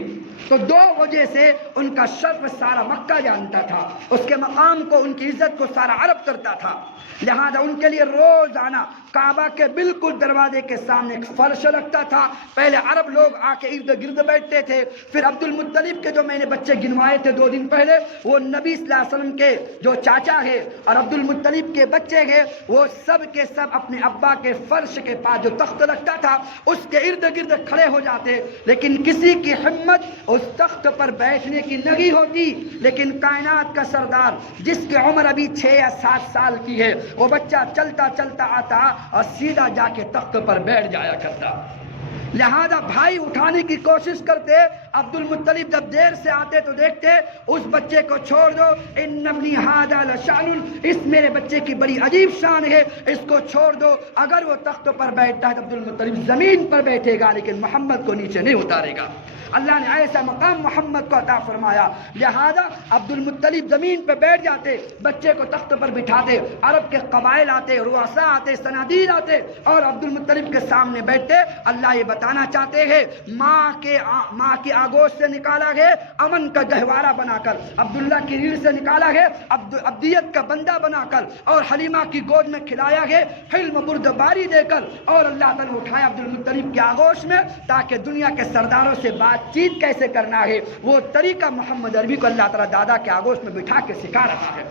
تو دو وجہ سے ان کا شرف سارا مکہ جانتا تھا، اس کے مقام کو، ان کی عزت کو سارا عرب کرتا تھا، لہذا ان کے لیے روزانہ کعبہ کے بالکل دروازے کے سامنے ایک فرش لگتا تھا۔ پہلے عرب لوگ آ کے ارد گرد بیٹھتے تھے، پھر عبد المطلب کے جو میں نے بچے گنوائے تھے 2 دن پہلے، وہ نبی صلی اللہ علیہ وسلم کے جو چاچا ہے اور عبد المطلب کے بچے ہیں، وہ سب کے سب اپنے ابا کے فرش کے پاس جو تخت لگتا تھا اس کے ارد گرد کھڑے ہو جاتے، لیکن کسی کی ہمت اس تخت پر بیٹھنے کی نہیں ہوتی۔ لیکن کائنات کا سردار جس کی عمر ابھی 6 یا 7 سال کی ہے، وہ بچہ چلتا چلتا آتا اور سیدھا جا کے تخت پر بیٹھ جایا کرتا، لہذا بھائی اٹھانے کی کوشش کرتے، عبد المطلب جب دیر سے آتے تو دیکھتے اس بچے کو چھوڑ دو، ان ابنی ھذا لشأن، اس میرے بچے کی بڑی عجیب شان ہے، اس کو چھوڑ دو۔ اگر وہ تخت پر بیٹھتا ہے تو عبد المطلب زمین پر بیٹھے گا لیکن محمد کو نیچے نہیں اتارے گا۔ اللہ نے ایسا مقام محمد کو عطا فرمایا، لہذا عبد المطلب زمین پہ بیٹھ جاتے، بچے کو تخت پر بٹھاتے، عرب کے قبائل آتے، رؤساء آتے، صنادید آتے اور عبد المطلب کے سامنے بیٹھتے۔ اللہ یہ بتانا چاہتے ہیں ماں کے آگوش سے نکالا گیا امن کا گہوارہ بنا کر، عبداللہ کی ریڑھ سے نکالا گیا عبدیت کا بندہ بنا کر، اور حلیمہ کی گود میں کھلایا گیا حلم بردباری دے کر، اور اللہ تعالیٰ نے اٹھایا عبد المطلب کے آگوش میں تاکہ دنیا کے سرداروں سے بات چیت کیسے کرنا ہے وہ طریقہ محمد عربی کو اللہ تعالیٰ دادا کے آگوش میں بٹھا کے سکھا رہا ہے۔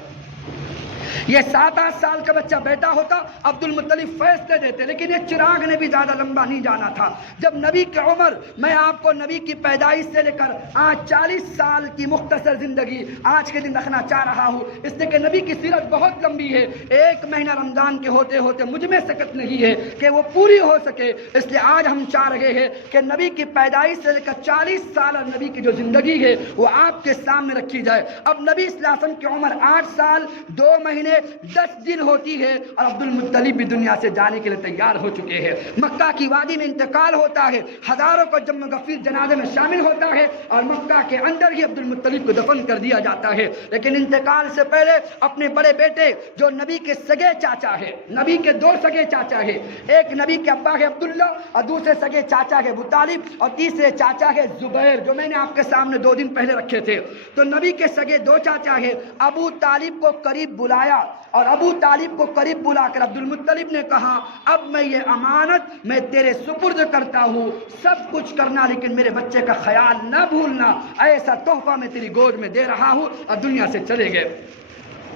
یہ 7-8 سال کا بچہ بیٹا ہوتا، عبد المطلب فیصلے دیتے، لیکن یہ چراغ نے بھی زیادہ لمبا نہیں جانا تھا۔ جب نبی کی عمر، میں آپ کو نبی کی پیدائش سے لے کر آج 40 سال کی مختصر زندگی آج کے دن رکھنا چاہ رہا ہوں، اس لیے کہ نبی کی سیرت بہت لمبی ہے، 1 مہینہ رمضان کے ہوتے ہوتے مجھ میں سکت نہیں ہے کہ وہ پوری ہو سکے، اس لیے آج ہم چاہ رہے ہیں کہ نبی کی پیدائش سے لے کر 40 سال نبی کی جو زندگی ہے وہ آپ کے سامنے رکھی جائے۔ اب نبی صلی اللہ علیہ وسلم کی عمر 8 سال 2 مہینے 10 دن ہوتی ہے اور عبد المطلب بھی دنیا سے جانے کے لیے تیار ہو چکے ہیں۔ مکہ کی وادی میں انتقال ہوتا ہے، ہزاروں کو جم غفیر جنازے میں شامل ہوتا ہے اور مکہ کے اندر ہی عبد المطلب کو دفن کر دیا جاتا ہے۔ لیکن انتقال سے پہلے اپنے بڑے بیٹے جو نبی کے سگے چاچا ہے، نبی کے 2 سگے چاچا ہے، ایک نبی کے ابا ہے عبداللہ اور دوسرے سگے چاچا ہے ابو طالب اور تیسرے چاچا ہے زبیر، جو میں نے آپ کے سامنے 2 دن پہلے رکھے تھے۔ تو نبی کے سگے 2 چاچا ہے، ابو طالب کو قریب بلایا اور ابو طالب کو قریب بلا کر عبد المطلب نے کہا اب میں یہ امانت میں تیرے سپرد کرتا ہوں، سب کچھ کرنا لیکن میرے بچے کا خیال نہ بھولنا، ایسا تحفہ میں تیری گود میں دے رہا ہوں، اور دنیا سے چلے گئے۔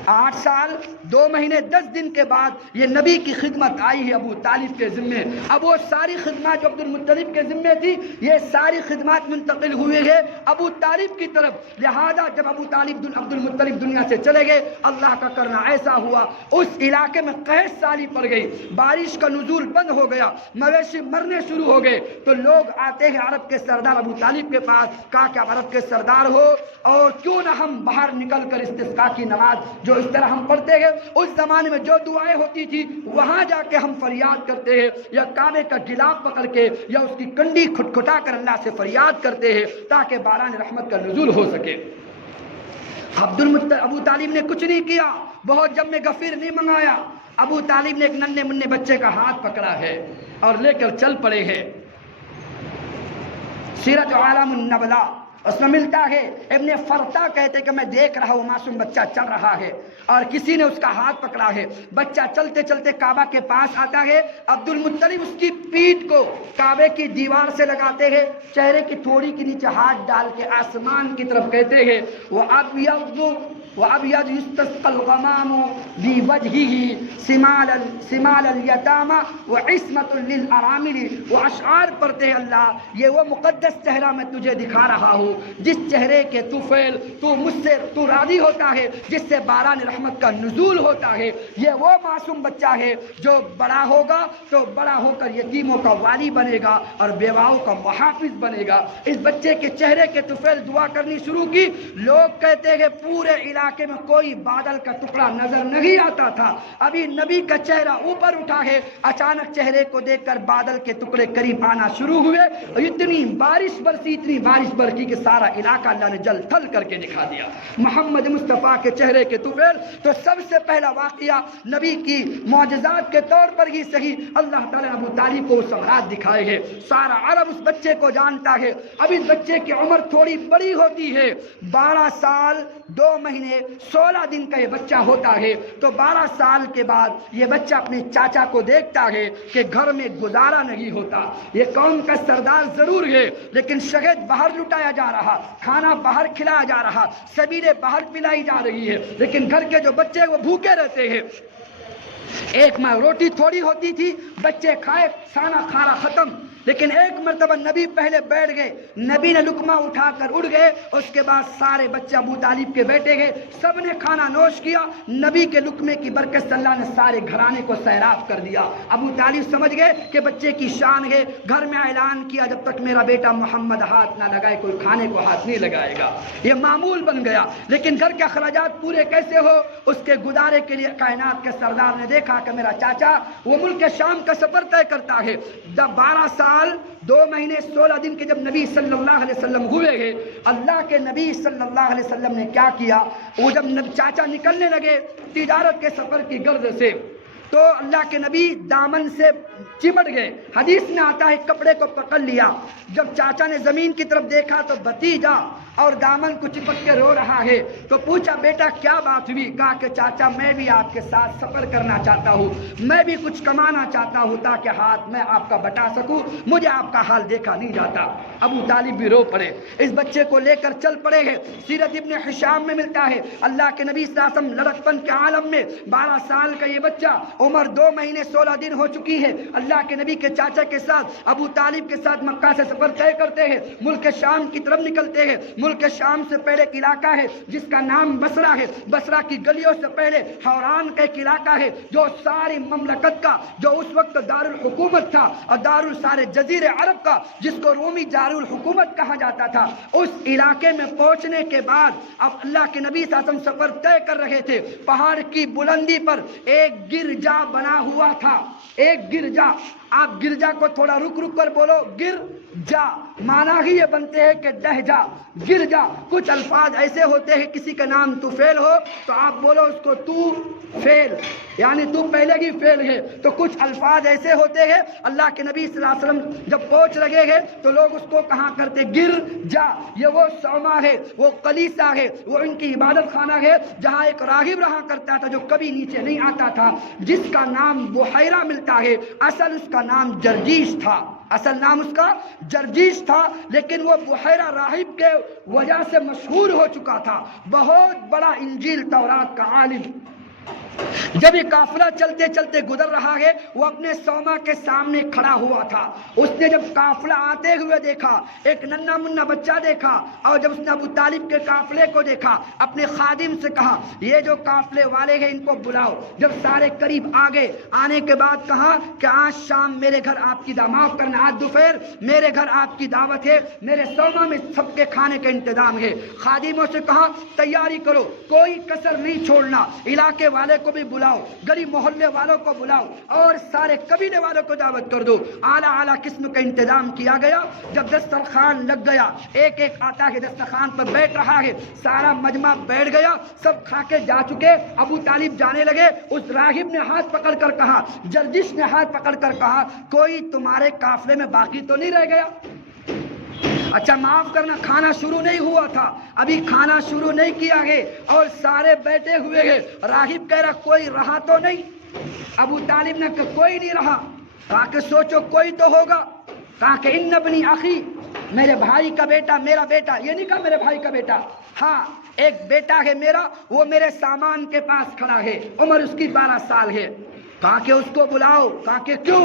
8 سال 2 مہینے 10 دن کے بعد یہ نبی کی خدمت آئی ہے ابو طالب کے ذمے۔ اب وہ ساری خدمات جو عبد المطلب کے ذمے تھی یہ ساری خدمات منتقل ہوئے ہیں ابو طالب کی طرف، لہذا جب ابو طالب عبد المطلب دنیا سے چلے گئے، اللہ کا کرنا ایسا ہوا اس علاقے میں قحط سالی پڑ گئی، بارش کا نزول بند ہو گیا، مویشی مرنے شروع ہو گئے، تو لوگ آتے ہیں عرب کے سردار ابو طالب کے پاس، کہا کہ آپ عرب کے سردار ہو اور کیوں نہ ہم باہر نکل کر استسقاء کی نماز جو اس طرح ہم پڑھتے ہیں، اس زمانے میں جو دعائیں ہوتی تھی وہاں جا کے ہم فریاد کرتے ہیں، یا کعبے کا گلاف پکڑ کے یا اس کی کنڈی کھٹکھٹا کر اللہ سے فریاد کرتے ہیں تاکہ باران رحمت کا نزول ہو سکے۔ ابو طالب نے کچھ نہیں کیا، بہت جم میں غفیر نہیں منگایا، ابو طالب نے ایک ننھے منھے بچے کا ہاتھ پکڑا ہے اور لے کر چل پڑے ہیں۔ سیرت عالم النبلا اس میں ملتا ہے، ابن فرتا کہتے کہ میں دیکھ رہا ہوں معصوم بچہ چل رہا ہے اور کسی نے اس کا ہاتھ پکڑا ہے، بچہ چلتے چلتے کعبہ کے پاس آتا ہے، عبد المطلب اس کی پیٹھ کو کعبے کی دیوار سے لگاتے ہیں، چہرے کی تھوڑی کے نیچے ہاتھ ڈال کے آسمان کی طرف کہتے ہیں وَأَبْيَضْ يُسْتَسْقَى الْغَمَامُ بِوَجْهِهِ سِمَالَ الْيَتَامَى وَعِصْمَةٌ لِلْأَرَامِلِ، وہ اشعار پڑھتے ہیں، اللہ یہ وہ مقدس چہرہ میں تجھے دکھا رہا ہوں جس چہرے کے تو مجھ سے راضی ہوتا ہے، جس سے باران رحمت کا نزول ہوتا ہے، یہ وہ معصوم بچہ ہے جو بڑا ہوگا تو بڑا ہو کر یتیموں کا والی بنے گا اور بیواؤں کا محافظ بنے گا۔ اس بچے کے چہرے کے طفیل دعا کرنی شروع کی، لوگ کہتے ہیں پورے علاقے علاقے میں کوئی بادل کا ٹکڑا نظر نہیں آتا تھا. ابھی نبی کا چہرہ اوپر اٹھا ہے, اچانک چہرے کو دیکھ کر بادل کے ٹکڑے قریب آنا شروع ہوئے. اتنی بارش برسی کہ سارا علاقہ اللہ نے جل تھل کر کے دکھا دیا. محمد مصطفیٰ کے چہرے کے طفیل. تو سب سے پہلا واقعہ نبی کی معجزات کے طور پر ہی صحیح اللہ تعالیٰ نے ابو طالب کو سمراٹ دکھائے ہیں. سارا عرب اس بچے کو جانتا ہے. اب اس بچے کی عمر تھوڑی بڑی ہوتی ہے, 12 سال 2 مہینے 16 دن کا یہ بچہ ہوتا ہے. تو 12 سال کے بعد یہ بچہ اپنے چاچا کو دیکھتا ہے کہ گھر میں گزارا نہیں ہوتا. یہ قوم کا سردار ضرور ہے, لیکن شہد باہر لٹایا جا رہا, کھانا باہر کھلایا جا رہا, سبیلے باہر پلائی جا رہی ہے, لیکن گھر کے جو بچے وہ بھوکے رہتے ہیں. ایک میں روٹی تھوڑی ہوتی تھی, بچے کھائے, کھانا ختم. لیکن ایک مرتبہ نبی پہلے بیٹھ گئے, نبی نے لقمہ اٹھا کر اڑ گئے. اس کے بعد سارے بچے ابو طالب کے بیٹھے گئے, سب نے کھانا نوش کیا. نبی کے لقمے کی برکت سے اللہ نے سارے گھرانے کو سیراب کر دیا. ابو طالب سمجھ گئے کہ بچے کی شان ہے. گھر میں اعلان کیا, جب تک میرا بیٹا محمد ہاتھ نہ لگائے کوئی کھانے کو ہاتھ نہیں لگائے گا. یہ معمول بن گیا. لیکن گھر کے اخراجات پورے کیسے ہو, اس کے گزارے کے لیے کائنات کے سردار نے دیکھا کہ میرا چاچا وہ ملک شام کا سفر طے کرتا ہے. جب 12 سال 2 مہینے 16 دن کے جب نبی صلی اللہ علیہ وسلم ہوئے ہیں, اللہ کے نبی صلی اللہ علیہ وسلم نے کیا کیا, وہ جب چاچا نکلنے لگے تجارت کے سفر کی غرض سے, تو اللہ کے نبی دامن سے چمٹ گئے. حدیث میں آتا ہے کپڑے کو پکڑ لیا. جب چاچا نے زمین کی طرف دیکھا تو بھتیجا اور دامن کو چپک کے رو رہا ہے. تو پوچھا بیٹا کیا بات ہوئی؟ کہا کہ چاچا میں بھی آپ کے ساتھ سفر کرنا چاہتا ہوں, میں بھی کچھ کمانا چاہتا ہوں تاکہ ہاتھ میں آپ کا بٹا سکوں, مجھے آپ کا حال دیکھا نہیں جاتا. ابو طالب بھی رو پڑے, اس بچے کو لے کر چل پڑے ہیں. سیرت ابن ہشام میں ملتا ہے اللہ کے نبی صلی اللہ علیہ وسلم لڑکپن کے عالم میں 12 سال کا یہ بچہ, عمر 2 مہینے 16 دن ہو چکی ہے, اللہ کے نبی کے چاچا کے ساتھ ابو طالب کے ساتھ مکہ سے سفر طے کرتے ہیں, ملک شام کی طرف نکلتے ہیں. ملک شام سے پہلے ایک علاقہ ہے جس کا نام بصرہ ہے. بصرہ کی گلیوں سے پہلے حوران کا ایک علاقہ ہے جو ساری مملکت کا, جو اس وقت دارالحکومت تھا اور سارے جزیرے عرب کا, جس کو رومی دارالحکومت کہا جاتا تھا. اس علاقے میں پہنچنے کے بعد اب اللہ کے نبی صلی اللہ علیہ وسلم سفر طے کر رہے تھے. پہاڑ کی بلندی پر ایک گرجا بنا ہوا تھا, ایک گرجا. آپ گرجا کو تھوڑا رک کر بولو, گرجا مانا ہی یہ بنتے ہیں کہ دہجا. گرجا کچھ الفاظ ایسے ہوتے ہیں, کسی کا نام تو فیل ہو تو آپ بولو اس کو تو فیل, یعنی تو پہلے کی فیل ہے. تو کچھ الفاظ ایسے ہوتے ہیں. اللہ کے نبی صلی اللہ علیہ وسلم جب پہنچ لگے ہیں تو لوگ اس کو کہاں کرتے گرجا. یہ وہ صومعہ ہے, وہ کلیسا ہے, وہ ان کی عبادت خانہ ہے جہاں ایک راہب رہا کرتا تھا جو کبھی نیچے نہیں آتا تھا, جس کا نام بحیرہ ملتا ہے. اصل اس کا نام جرجیش تھا, اصل نام اس کا جرجیش تھا, لیکن وہ بحیرہ راہب کے وجہ سے مشہور ہو چکا تھا. بہت بڑا انجیل تورات کا عالم. جب یہ قافلہ چلتے چلتے گزر رہا ہے, وہ اپنے صومعہ کے سامنے کھڑا ہوا تھا. اس نے جب قافلہ آتے ہوئے دیکھا, ایک ننھا منا بچہ دیکھا, اور جب اس نے ابو طالب کے قافلے کو دیکھا, اپنے خادم سے کہا یہ جو قافلے والے ہیں ان کو بلاؤ. جب سارے قریب آ گئے, آنے کے بعد کہا کہ آج شام میرے گھر آپ کی معاف کرنا, آج دوپہر میرے گھر آپ کی دعوت ہے, میرے صومعہ میں سب کے کھانے کا انتظام ہے. خادموں سے کہا تیاری کرو, کوئی کسر نہیں چھوڑنا, علاقے والے کو بھی بلاؤ, گلی محلے والوں کو بلاؤ, اور سارے قبیلے والوں کو دعوت کر دو. اعلیٰ اعلیٰ قسم کا انتظام کیا گیا. جب دسترخوان لگ گیا, ایک ایک آتا ہے دسترخوان پر بیٹھ رہا ہے, سارا مجمع بیٹھ گیا, سب کھا کے جا چکے. ابو طالب جانے لگے. اس راہب نے ہاتھ پکڑ کر کہا, جرجش نے ہاتھ پکڑ کر کہا کوئی تمہارے قافلے میں باقی تو نہیں رہ گیا؟ اچھا معاف کرنا, کھانا شروع نہیں ہوا تھا, ابھی کھانا شروع نہیں کیا ہے اور سارے بیٹھے ہوئے ہیں. راہب کہہ رہا کوئی رہا تو نہیں؟ ابو طالب نے کہا کوئی نہیں رہا. کہا کہ سوچو کوئی تو ہوگا. کہا کہ ان ابنی اخی, میرے بھائی کا بیٹا, میرا بیٹا, یہ نہیں کہا میرے بھائی کا بیٹا, ہاں ایک بیٹا ہے میرا, وہ میرے سامان کے پاس کھڑا ہے, عمر اس کی 12 سال ہے. کہا کہ اس کو بلاؤ. کہا کہ کیوں؟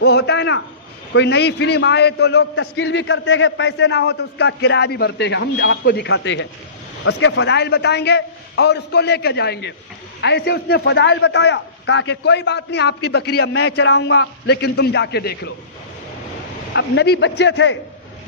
وہ ہوتا ہے نا کوئی نئی فلم آئے تو لوگ تشکیل بھی کرتے ہیں, پیسے نہ ہو تو اس کا کرایہ بھی بھرتے ہیں. ہم آپ کو دکھاتے ہیں, اس کے فضائل بتائیں گے اور اس کو لے کے جائیں گے. ایسے اس نے فضائل بتایا, کہا کہ کوئی بات نہیں, آپ کی بکریاں میں چراؤں گا, لیکن تم جا کے دیکھ لو. اب نبی بچے تھے,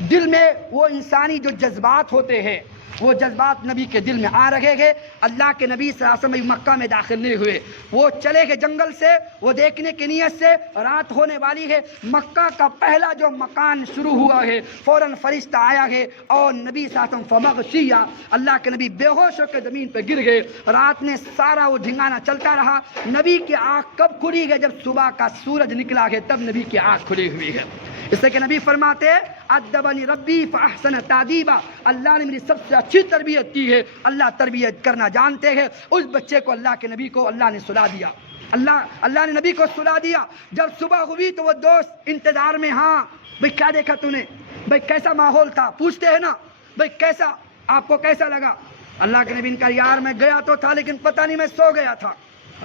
دل میں وہ انسانی جو جذبات ہوتے ہیں وہ جذبات نبی کے دل میں آ رہے ہیں. اللہ کے نبی صلی اللہ علیہ وسلم مکہ میں داخل نہیں ہوئے, وہ چلے گئے جنگل سے, وہ دیکھنے کی نیت سے. رات ہونے والی ہے, مکہ کا پہلا جو مکان شروع ہوا ہے, فوراً فرشتہ آیا ہے اور نبی صلی اللہ علیہ وسلم فمغشیہ, اللہ کے نبی بے ہوش ہو کے زمین پہ گر گئے. رات میں سارا وہ ڈھنگانا چلتا رہا. نبی کی آنکھ کب کھلی ہے؟ جب صبح کا سورج نکلا ہے تب نبی کی آنکھ کھلی ہوئی ہے. اس سے کہ نبی فرماتے ہیں ادبنی ربی فاحسن تادیبا, اللہ نے میری سب سے اچھی تربیت کی ہے. اللہ تربیت کرنا جانتے ہیں. اس بچے کو اللہ کے نبی کو اللہ نے سلا دیا, اللہ نے نبی کو سلا دیا. جب صبح ہوئی تو وہ دوست انتظار میں, ہاں بھائی کیا دیکھا تو نے, بھائی کیسا ماحول تھا, پوچھتے ہیں نا بھائی کیسا, آپ کو کیسا لگا؟ اللہ کے نبی نے کہا یار میں گیا تو تھا لیکن پتہ نہیں میں سو گیا تھا.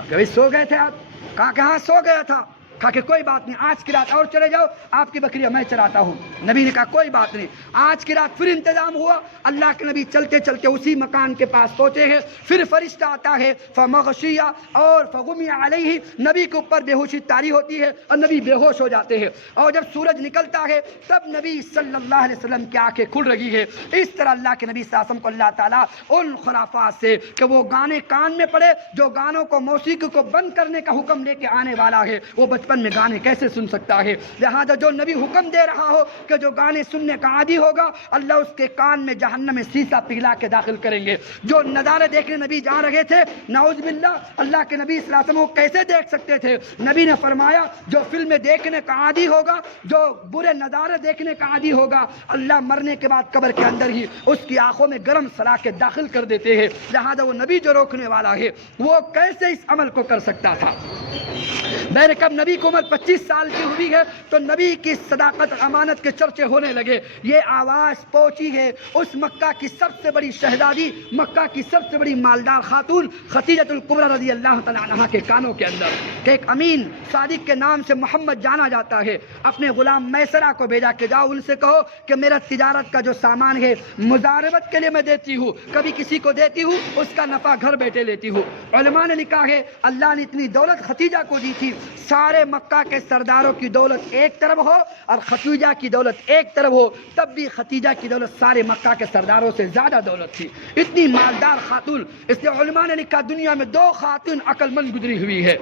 کبھی سو گئے تھے آپ؟ کہا کہ ہاں سو گیا تھا. کہا کہ کوئی بات نہیں, آج کی رات اور چلے جاؤ, آپ کی بکریاں میں چراتا ہوں. نبی نے کہا کوئی بات نہیں. آج کی رات پھر انتظام ہوا. اللہ کے نبی چلتے چلتے اسی مکان کے پاس پہنچے ہیں. پھر فرشتہ آتا ہے فمغشیہ اور فغمی علیہ, نبی کے اوپر بے ہوشی طاری ہوتی ہے اور نبی بے ہوش ہو جاتے ہیں. اور جب سورج نکلتا ہے تب نبی صلی اللہ علیہ وسلم کی آنکھیں کھل رہی ہے. اس طرح اللہ کے نبی صلی اللہ علیہ وسلم کو اللہ تعالیٰ ان خرافات سے کہ وہ گانے کان میں پڑے, جو گانوں کو موسیقی کو بند کرنے کا حکم لے کے آنے والا ہے, وہ بچپن میں گانے کیسے سن سکتا ہے؟ لہذا جو نبی حکم دے رہا ہو کہ جو گانے سننے کا عادی ہوگا اللہ اس کے کان میں جہنم میں سیسا پگھلا کے داخل کریں گے. جو نظارے دیکھنے نبی جا رہے تھے, نعوذ باللہ, اللہ کے نبی صلی اللہ علیہ وسلم کو کیسے دیکھ سکتے تھے؟ نبی نے فرمایا جو فلمیں دیکھنے کا عادی ہوگا, جو برے نظارے دیکھنے کا عادی ہوگا, اللہ مرنے کے بعد قبر کے اندر ہی اس کی آنکھوں میں گرم سلاخیں داخل کر دیتے ہیں. لہذا وہ نبی جو روکنے والا ہے وہ کیسے اس عمل کو کر سکتا تھا؟ میرے کب نبی کو عمر 25 سال کی ہوئی ہے تو نبی کی صداقت امانت کے چرچے ہونے لگے. یہ آواز پہنچی ہے اس مکہ کی سب سے بڑی شہزادی, مکہ کی سب سے بڑی مالدار خاتون خدیجہ الکبریٰ رضی اللہ تعالیٰ عنہا کے کانوں کے اندر کہ ایک امین صادق کے نام سے محمد جانا جاتا ہے, اپنے غلام میسرہ کو بھیجا کہ جاؤ ان سے کہو کہ میرا تجارت کا جو سامان ہے مزاربت کے لیے میں دیتی ہوں, کبھی کسی کو دیتی ہوں, اس کا نفع گھر بیٹھے لیتی ہوں. علماء نے لکھا ہے اللہ نے اتنی دولت خدیجہ کو دی تھی, سارے مکہ کے سرداروں کی دولت ایک طرف ہو اور خدیجہ کی دولت ایک طرف ہو, تب بھی خدیجہ کی دولت سارے مکہ کے سرداروں سے زیادہ دولت تھی. اتنی مالدار خاتون. اس لیے علماء نے لکھا دنیا میں 2 خاتون عقل مند گزری ہوئی ہے,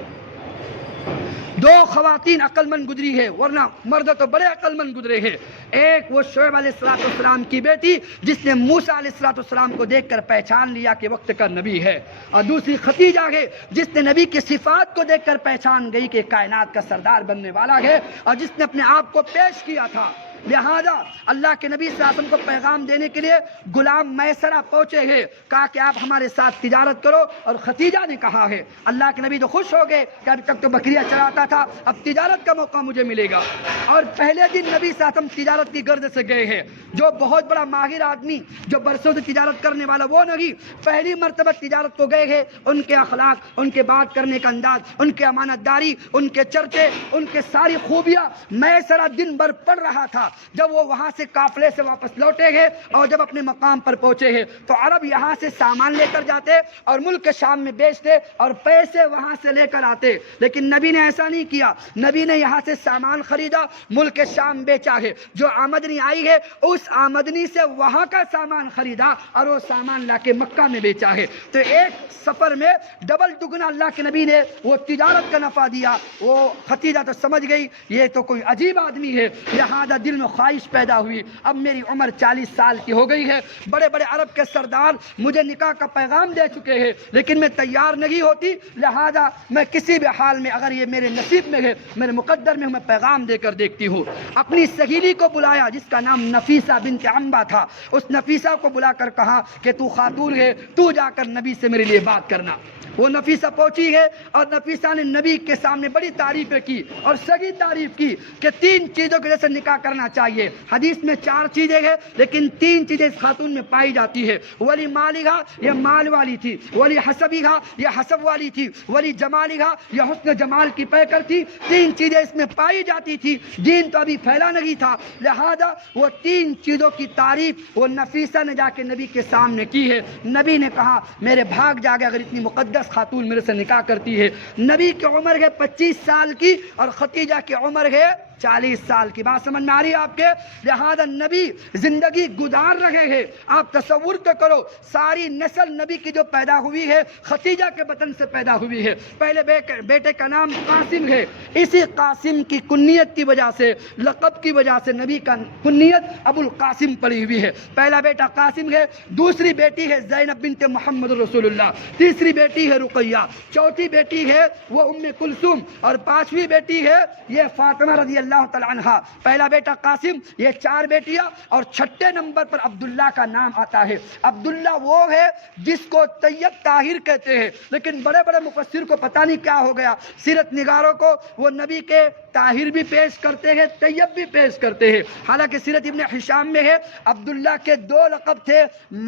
2 خواتین عقل مند گزری ہے, ورنہ مرد تو بڑے عقل مند گزرے ہیں. ایک وہ شعیب علیہ السلام کی بیٹی جس نے موسیٰ علیہ السلام کو دیکھ کر پہچان لیا کہ وقت کا نبی ہے, اور دوسری خدیجہ ہے جس نے نبی کی صفات کو دیکھ کر پہچان گئی کہ کائنات کا سردار بننے والا ہے, اور جس نے اپنے آپ کو پیش کیا تھا. لہذا اللہ کے نبی صلی اللہ علیہ وسلم کو پیغام دینے کے لیے غلام میسرہ پہنچے ہیں, کہا کہ آپ ہمارے ساتھ تجارت کرو, اور خدیجہ نے کہا ہے. اللہ کے نبی تو خوش ہو گئے کہ ابھی تک تو بکریاں چراتا تھا, اب تجارت کا موقع مجھے ملے گا. اور پہلے دن نبی صلی اللہ علیہ وسلم تجارت کی گرد سے گئے ہیں. جو بہت بڑا ماہر آدمی جو برسوں سے تجارت کرنے والا وہ نہیں, پہلی مرتبہ تجارت کو گئے ہیں. ان کے اخلاق, ان کے بات کرنے کا انداز, ان کے امانت داری, ان کے چرچے, ان کے ساری خوبیاں میسرہ دن بھر پڑھ رہا تھا. جب وہ وہاں سے قافلے سے واپس لوٹے ہیں اور جب اپنے مقام پر پہنچے ہیں تو عرب یہاں سے سامان لے کر جاتے اور ملک شام میں بیچتے اور پیسے وہاں سے لے کر آتے, لیکن نبی نے ایسا نہیں کیا. نبی نے یہاں سے سامان خریدا, ملک شام بیچا ہے, جو آمدنی آئی ہے اس آمدنی سے وہاں کا سامان خریدا اور وہ سامان لا کے مکہ میں بیچا ہے. تو ایک سفر میں ڈبل دگنا اللہ کے نبی نے وہ تجارت کا نفع دیا. وہ خدیجہ تو سمجھ گئی یہ تو کوئی عجیب آدمی ہے, لہذا دل میں خواہش پیدا ہوئی, اب میری عمر 40 سال کی ہو گئی ہے, بڑے بڑے عرب کے سردار مجھے نکاح کا پیغام دے چکے ہیں, لیکن میں تیار نہیں ہوتی. لہذا میں کسی بھی حال میں اگر یہ میرے نصیب میں ہے, میرے مقدر میں, میں پیغام دے کر دیکھتی ہوں. اپنی سہیلی کو بلایا جس کا نام نفیسہ بنت عنبہ تھا. اس نفیسہ کو بلا کر کہا کہ تو خاتون ہے, تو جا کر نبی سے میرے لیے بات کرنا. وہ نفیسہ پہنچی ہے اور نفیسہ نے نبی کے سامنے بڑی تعریفیں کی اور سگی تعریف کی کہ 3 چیزوں کی وجہ سے نکاح کرنا چاہیے۔ حدیث میں 4 چیزیں ہیں لیکن 3 چیزیں اس خاتون میں پائی جاتی ہے۔ ولی مالہا، یہ مال والی تھی، ولی حسبہا، یہ حسب والی تھی، ولی جمالہا، یہ حسن جمال کی پیکر تھی۔ 3 چیزیں اس میں پائی جاتی تھی۔ دین تو ابھی پھیلا نہیں تھا، لہذا وہ 3 چیزوں کی تعریف وہ نفیسہ نے جا کے نبی کے سامنے کی ہے۔ نبی نے کہا میرے بھاگ جاگے اگر اتنی مقدس خاتون میرے سے نکاح کرتی ہے۔ نبی کی عمر ہے 25 سال کی اور خدیجہ کی عمر ہے 40 سال کی۔ بات سمجھ میں آ رہی ہے آپ کے؟ لہذا نبی زندگی گزار رہے ہیں۔ آپ تصور تو کرو، ساری نسل نبی کی جو پیدا ہوئی ہے خدیجہ کے بطن سے پیدا ہوئی ہے۔ پہلے بیٹے کا نام قاسم ہے، اسی قاسم کی کنیت کی وجہ سے، لقب کی وجہ سے نبی کا کنیت ابو القاسم پڑی ہوئی ہے۔ پہلا بیٹا قاسم ہے، دوسری بیٹی ہے زینب بنت محمد رسول اللہ، تیسری بیٹی ہے رقیہ، چوتھی بیٹی ہے وہ ام کلثوم اور 5ویں بیٹی ہے یہ فاطمہ رضی اللہ تعالی عنہا۔ پہلا بیٹا قاسم، یہ 4 بیٹیاں اور 6 نمبر پر عبداللہ کا نام آتا ہے۔ عبداللہ وہ ہے جس کو طیب طاہر کہتے ہیں، لیکن بڑے بڑے مفسر کو پتہ نہیں کیا ہو گیا، سیرت نگاروں کو وہ نبی کے طاہر بھی پیش کرتے ہیں، طیب بھی پیش کرتے ہیں۔ حالانکہ سیرت ابن ہشام میں ہے عبداللہ کے 2 لقب تھے،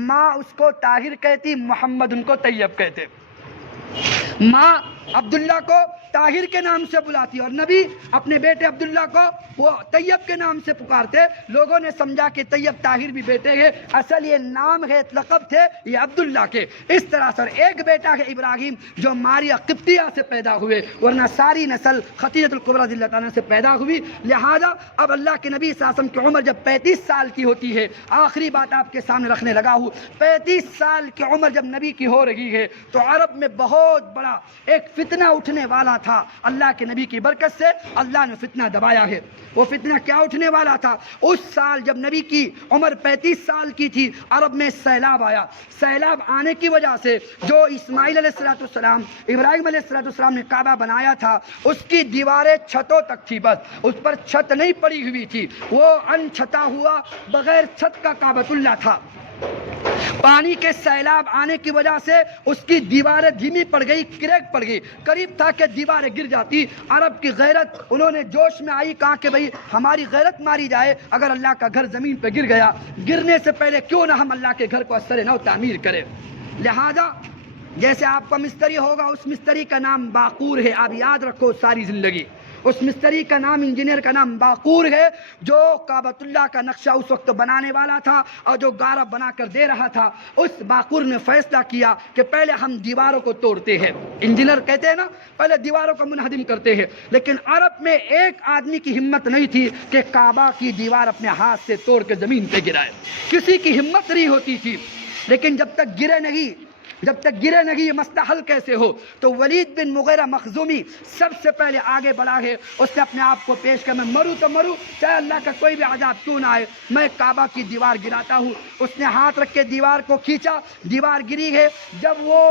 ماں اس کو طاہر کہتی، محمد ان کو طیب کہتے۔ ماں عبداللہ کو طاہر کے نام سے بلاتی اور نبی اپنے بیٹے عبداللہ کو وہ طیب کے نام سے پکارتے۔ لوگوں نے سمجھا کہ طیب طاہر بھی بیٹے ہیں، اصل یہ نام ہے، لقب تھے یہ عبداللہ کے۔ اس طرح سے ایک بیٹا ہے ابراہیم جو ماریہ قبطیہ سے پیدا ہوئے، ورنہ ساری نسل خدیجہ الکبریٰ رضی اللہ عنہا سے پیدا ہوئی۔ لہذا اب اللہ کے نبی صلی اللہ علیہ وسلم کی عمر جب 35 سال کی ہوتی ہے، آخری بات آپ کے سامنے رکھنے لگا ہوں، 35 سال کی عمر جب نبی کی ہو رہی ہے تو عرب میں بہت بڑا ایک فتنہ اٹھنے والا تھا۔ اللہ کے نبی کی برکت سے اللہ نے فتنہ دبایا ہے۔ وہ فتنہ کیا اٹھنے والا تھا؟ اس سال جب نبی کی عمر 35 سال کی تھی، عرب میں سیلاب آیا۔ سیلاب آنے کی وجہ سے جو اسماعیل علیہ السلام، ابراہیم علیہ السلام نے کعبہ بنایا تھا، اس کی دیواریں چھتوں تک تھی، بس اس پر چھت نہیں پڑی ہوئی تھی، وہ ان چھتا ہوا بغیر چھت کا کعبۃ اللہ تھا۔ پانی کے سیلاب آنے کی وجہ سے اس کی دیواریں دھیمی پڑ گئی، کریک پڑ گئی، قریب تھا کہ دیواریں گر جاتی۔ عرب کی غیرت، انہوں نے جوش میں آئی، کہا کہ بھئی ہماری غیرت ماری جائے، اگر اللہ کا گھر زمین پہ گر گیا، گرنے سے پہلے کیوں نہ ہم اللہ کے گھر کو اثر نو تعمیر کریں۔ لہذا جیسے آپ کا مستری ہوگا، اس مستری کا نام باقور ہے، آپ یاد رکھو ساری زندگی۔ اس مستری کا نام، انجینئر کا نام باقور ہے، جو کعبۃ اللہ کا نقشہ اس وقت بنانے والا تھا اور جو گارہ بنا کر دے رہا تھا۔ اس باقور نے فیصلہ کیا کہ پہلے ہم دیواروں کو توڑتے ہیں، انجینئر کہتے ہیں نا، پہلے دیواروں کو منہدم کرتے ہیں۔ لیکن عرب میں ایک آدمی کی ہمت نہیں تھی کہ کعبہ کی دیوار اپنے ہاتھ سے توڑ کے زمین پہ گرائے، کسی کی ہمت نہیں ہوتی تھی۔ لیکن جب تک گرے نہیں یہ مسئلہ حل کیسے ہو؟ تو ولید بن مغیرہ مخزومی سب سے پہلے آگے بڑھا ہے۔ اس نے اپنے آپ کو پیش کیا، میں مروں تو مروں، چاہے اللہ کا کوئی بھی عذاب کیوں نہ آئے، میں کعبہ کی دیوار گراتا ہوں۔ اس نے ہاتھ رکھ کے دیوار کو کھینچا، دیوار گری ہے۔ جب وہ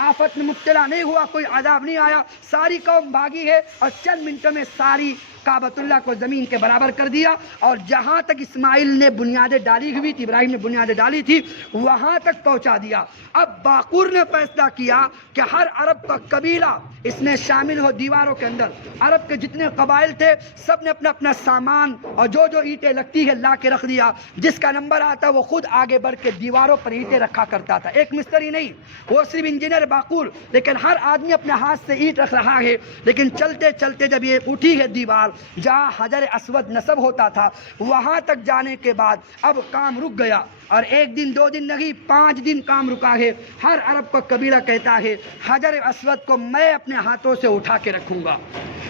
آفت میں مبتلا نہیں ہوا، کوئی عذاب نہیں آیا، ساری قوم بھاگی ہے اور چند منٹوں میں ساری کعبۃ اللہ کو زمین کے برابر کر دیا۔ اور جہاں تک اسماعیل نے بنیادیں ڈالی ہوئی تھی، ابراہیم نے بنیادیں ڈالی تھی، وہاں تک پہنچا دیا۔ اب باقور نے فیصلہ کیا کہ ہر عرب کا قبیلہ اس میں شامل ہو دیواروں کے اندر۔ عرب کے جتنے قبائل تھے سب نے اپنا اپنا سامان اور جو اینٹیں لگتی ہے لا کے رکھ دیا، جس کا نمبر آتا وہ خود آگے بڑھ کے دیواروں پر اینٹیں رکھا کرتا تھا۔ ایک مستری نہیں، وہ صرف انجینئر باقور، لیکن ہر آدمی اپنے ہاتھ سے اینٹ رکھ رہا ہے۔ لیکن چلتے چلتے جب یہ اٹھی ہے دیوار، جہاں حجر اسود نصب ہوتا تھا، وہاں تک جانے کے بعد اب کام رک گیا۔ اور 1 دن 2 دن نہیں، 5 دن کام رکا ہے۔ ہر عرب کا قبیلہ کہتا ہے حجر اسود کو میں اپنے ہاتھوں سے اٹھا کے رکھوں گا۔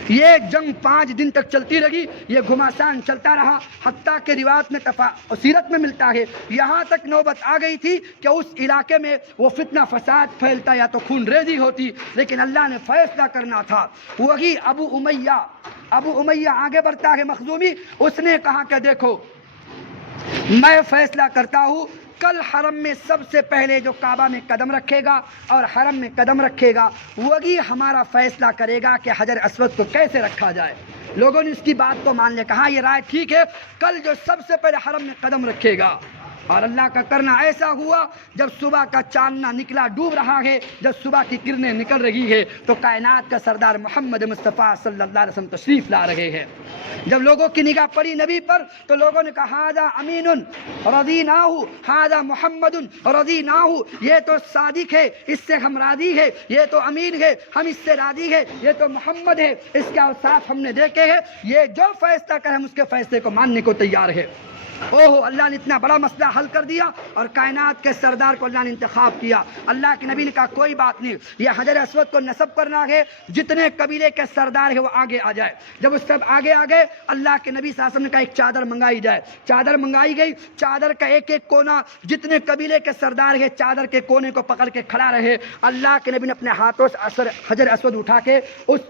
یہ جنگ 5 دن تک چلتی رہی، یہ گھماسان چلتا رہا، حتیٰ کہ روایت میں سیرت میں ملتا ہے یہاں تک نوبت آ گئی تھی کہ اس علاقے میں وہ فتنہ فساد پھیلتا یا تو خون ریزی ہوتی، لیکن اللہ نے فیصلہ کرنا تھا۔ وہی ابو امیہ آگے بڑھتا ہے مخزومی، اس نے کہا کہ دیکھو میں فیصلہ کرتا ہوں، کل حرم میں سب سے پہلے جو کعبہ میں قدم رکھے گا اور حرم میں قدم رکھے گا وہی ہمارا فیصلہ کرے گا کہ حجر اسود کو کیسے رکھا جائے۔ لوگوں نے اس کی بات کو مان لیا، کہا یہ رائے ٹھیک ہے، کل جو سب سے پہلے حرم میں قدم رکھے گا اور اللہ کا کرنا ایسا ہوا جب صبح کا چاندنا نکلا ڈوب رہا ہے، جب صبح کی کرنیں نکل رہی ہے تو کائنات کا سردار محمد مصطفیٰ صلی اللہ علیہ وسلم تشریف لا رہے ہیں۔ جب لوگوں کی نگاہ پڑی نبی پر تو لوگوں نے کہا ھذا امین رضیناہ، ھذا محمد رضیناہ، یہ تو صادق ہے، اس سے ہم راضی ہے، یہ تو امین ہے، ہم اس سے راضی ہے، یہ تو محمد ہے، اس کے اوصاف ہم نے دیکھے ہیں، یہ جو فیصلہ کرے ہم اس کے فیصلے کو ماننے کو تیار ہے۔ اوہ اللہ نے اتنا بڑا مسئلہ حل کر دیا اور کائنات کے سردار کو اللہ نے انتخاب کیا۔ اللہ کے نبی نے کہا کوئی بات نہیں، یہ حجر اسود کو نصب کرنا ہے، جتنے قبیلے کے سردار ہیں وہ آگے آ جائے۔ جب اس سب آگے آ گئے اللہ کے نبی صلی اللہ علیہ وسلم نے کہا ایک چادر منگائی جائے۔ چادر منگائی گئی، چادر کا ایک ایک کونا جتنے قبیلے کے سردار ہیں چادر کے کونے کو پکڑ کے کھڑا رہے۔ اللہ کے نبی نے اپنے ہاتھوں سے حجر اسود اٹھا کے اس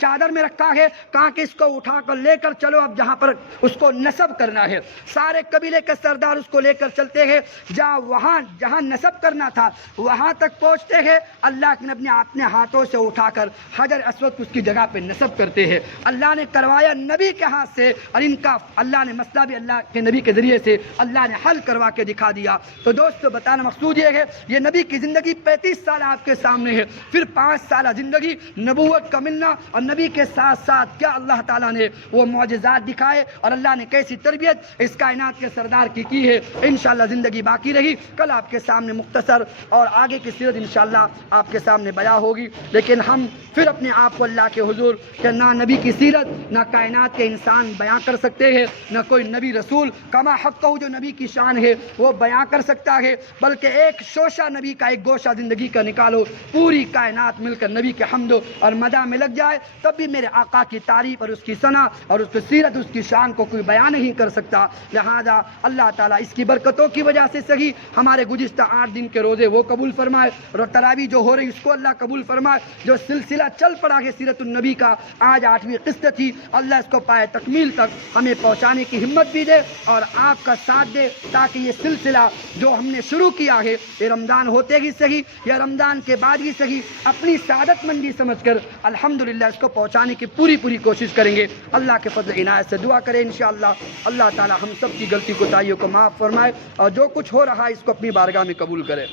چادر میں رکھا ہے، کہا کہ اس کو اٹھا کر لے کر چلو، اب جہاں پر اس کو نصب کرنا ہے۔ سارے قبیلے کے سردار اس کو لے کر چلتے ہیں، جہاں نصب کرنا تھا وہاں تک پہنچتے ہیں۔ اللہ کے نبی نے اپنے ہاتھوں سے اٹھا کر حجر اسود کو اس کی جگہ پہ نصب کرتے ہیں۔ اللہ نے کروایا نبی کے ہاتھ سے، اور ان کا اللہ نے مسئلہ بھی اللہ کے نبی کے ذریعے سے اللہ نے حل کروا کے دکھا دیا۔ تو دوستو بتانا مقصود یہ ہے، یہ نبی کی زندگی 35 سال آپ کے سامنے ہے، پھر 5 سالہ زندگی نبوت کا ملنا، اور نبی کے ساتھ ساتھ کیا اللہ تعالیٰ نے وہ معجزات دکھائے اور اللہ نے کیسی تربیت اس کائنات کے سردار کی ہے۔ انشاءاللہ زندگی باقی رہی، کل آپ کے سامنے مختصر اور آگے کی سیرت انشاءاللہ آپ کے سامنے بیان ہوگی، لیکن ہم پھر اپنے آپ کو اللہ کے حضور کہ نہ نبی کی سیرت نہ کائنات کے انسان بیان کر سکتے ہیں، نہ کوئی نبی رسول کما حق جو نبی کی شان ہے وہ بیان کر سکتا ہے، بلکہ ایک شوشہ نبی کا، ایک گوشہ زندگی کا نکالو، پوری کائنات مل کر نبی کے حمد اور مدح میں لگ جائے، تب بھی میرے آقا کی تعریف اور اس کی ثنا اور اس کی سیرت، اس کی شان کو کوئی بیان نہیں کر سکتا۔ لہذا اللہ تعالیٰ اس کی برکتوں کی وجہ سے صحیح ہمارے گزشتہ 8 دن کے روزے وہ قبول فرمائے، اور تراویح جو ہو رہی اس کو اللہ قبول فرمائے، جو سلسلہ چل پڑا ہے سیرت النبی کا، آج 8ویں قسط تھی، اللہ اس کو پائے تکمیل تک ہمیں پہنچانے کی ہمت بھی دے اور آپ کا ساتھ دے، تاکہ یہ سلسلہ جو ہم نے شروع کیا ہے یہ رمضان ہوتے ہی صحیح یا رمضان کے بعد ہی صحیح اپنی سعادت مندی سمجھ کر الحمدللہ اس کو پہنچانے کی پوری کوشش کریں گے۔ اللہ کے فضل عنایت سے دعا کریں انشاءاللہ اللہ تعالی ہم سب کی غلطی کوتاہیوں کو معاف فرمائے اور جو کچھ ہو رہا ہے اس کو اپنی بارگاہ میں قبول کرے۔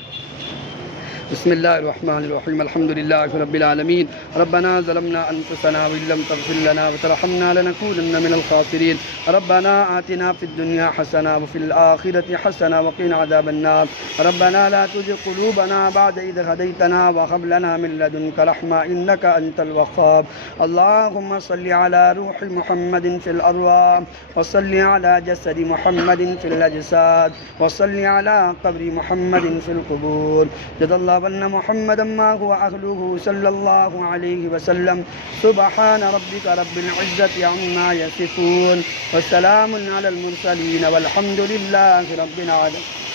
بسم اللہ الرحمن الرحیم الحمد للہ رب العالمین ربنا ظلمنا انفسنا وان لم تغفر لنا وترحمنا لنكونن من الخاسرین ربنا آتنا فی الدنیا حسنہ وفی الآخرۃ حسنہ وقنا عذاب النار ربنا لا تزغ قلوبنا بعد اذ هديتنا وهب لنا من لدنك رحمة انك انت الوهاب اللهم صل على روح محمد في الارواح وصل على جسد محمد في الاجساد وصل على قبر محمد في القبور جزا الله وأن محمدا ما هو أهله صلى الله عليه وسلم سبحان ربك رب العزة عما يصفون وسلام على المرسلين والحمد لله رب العالمين.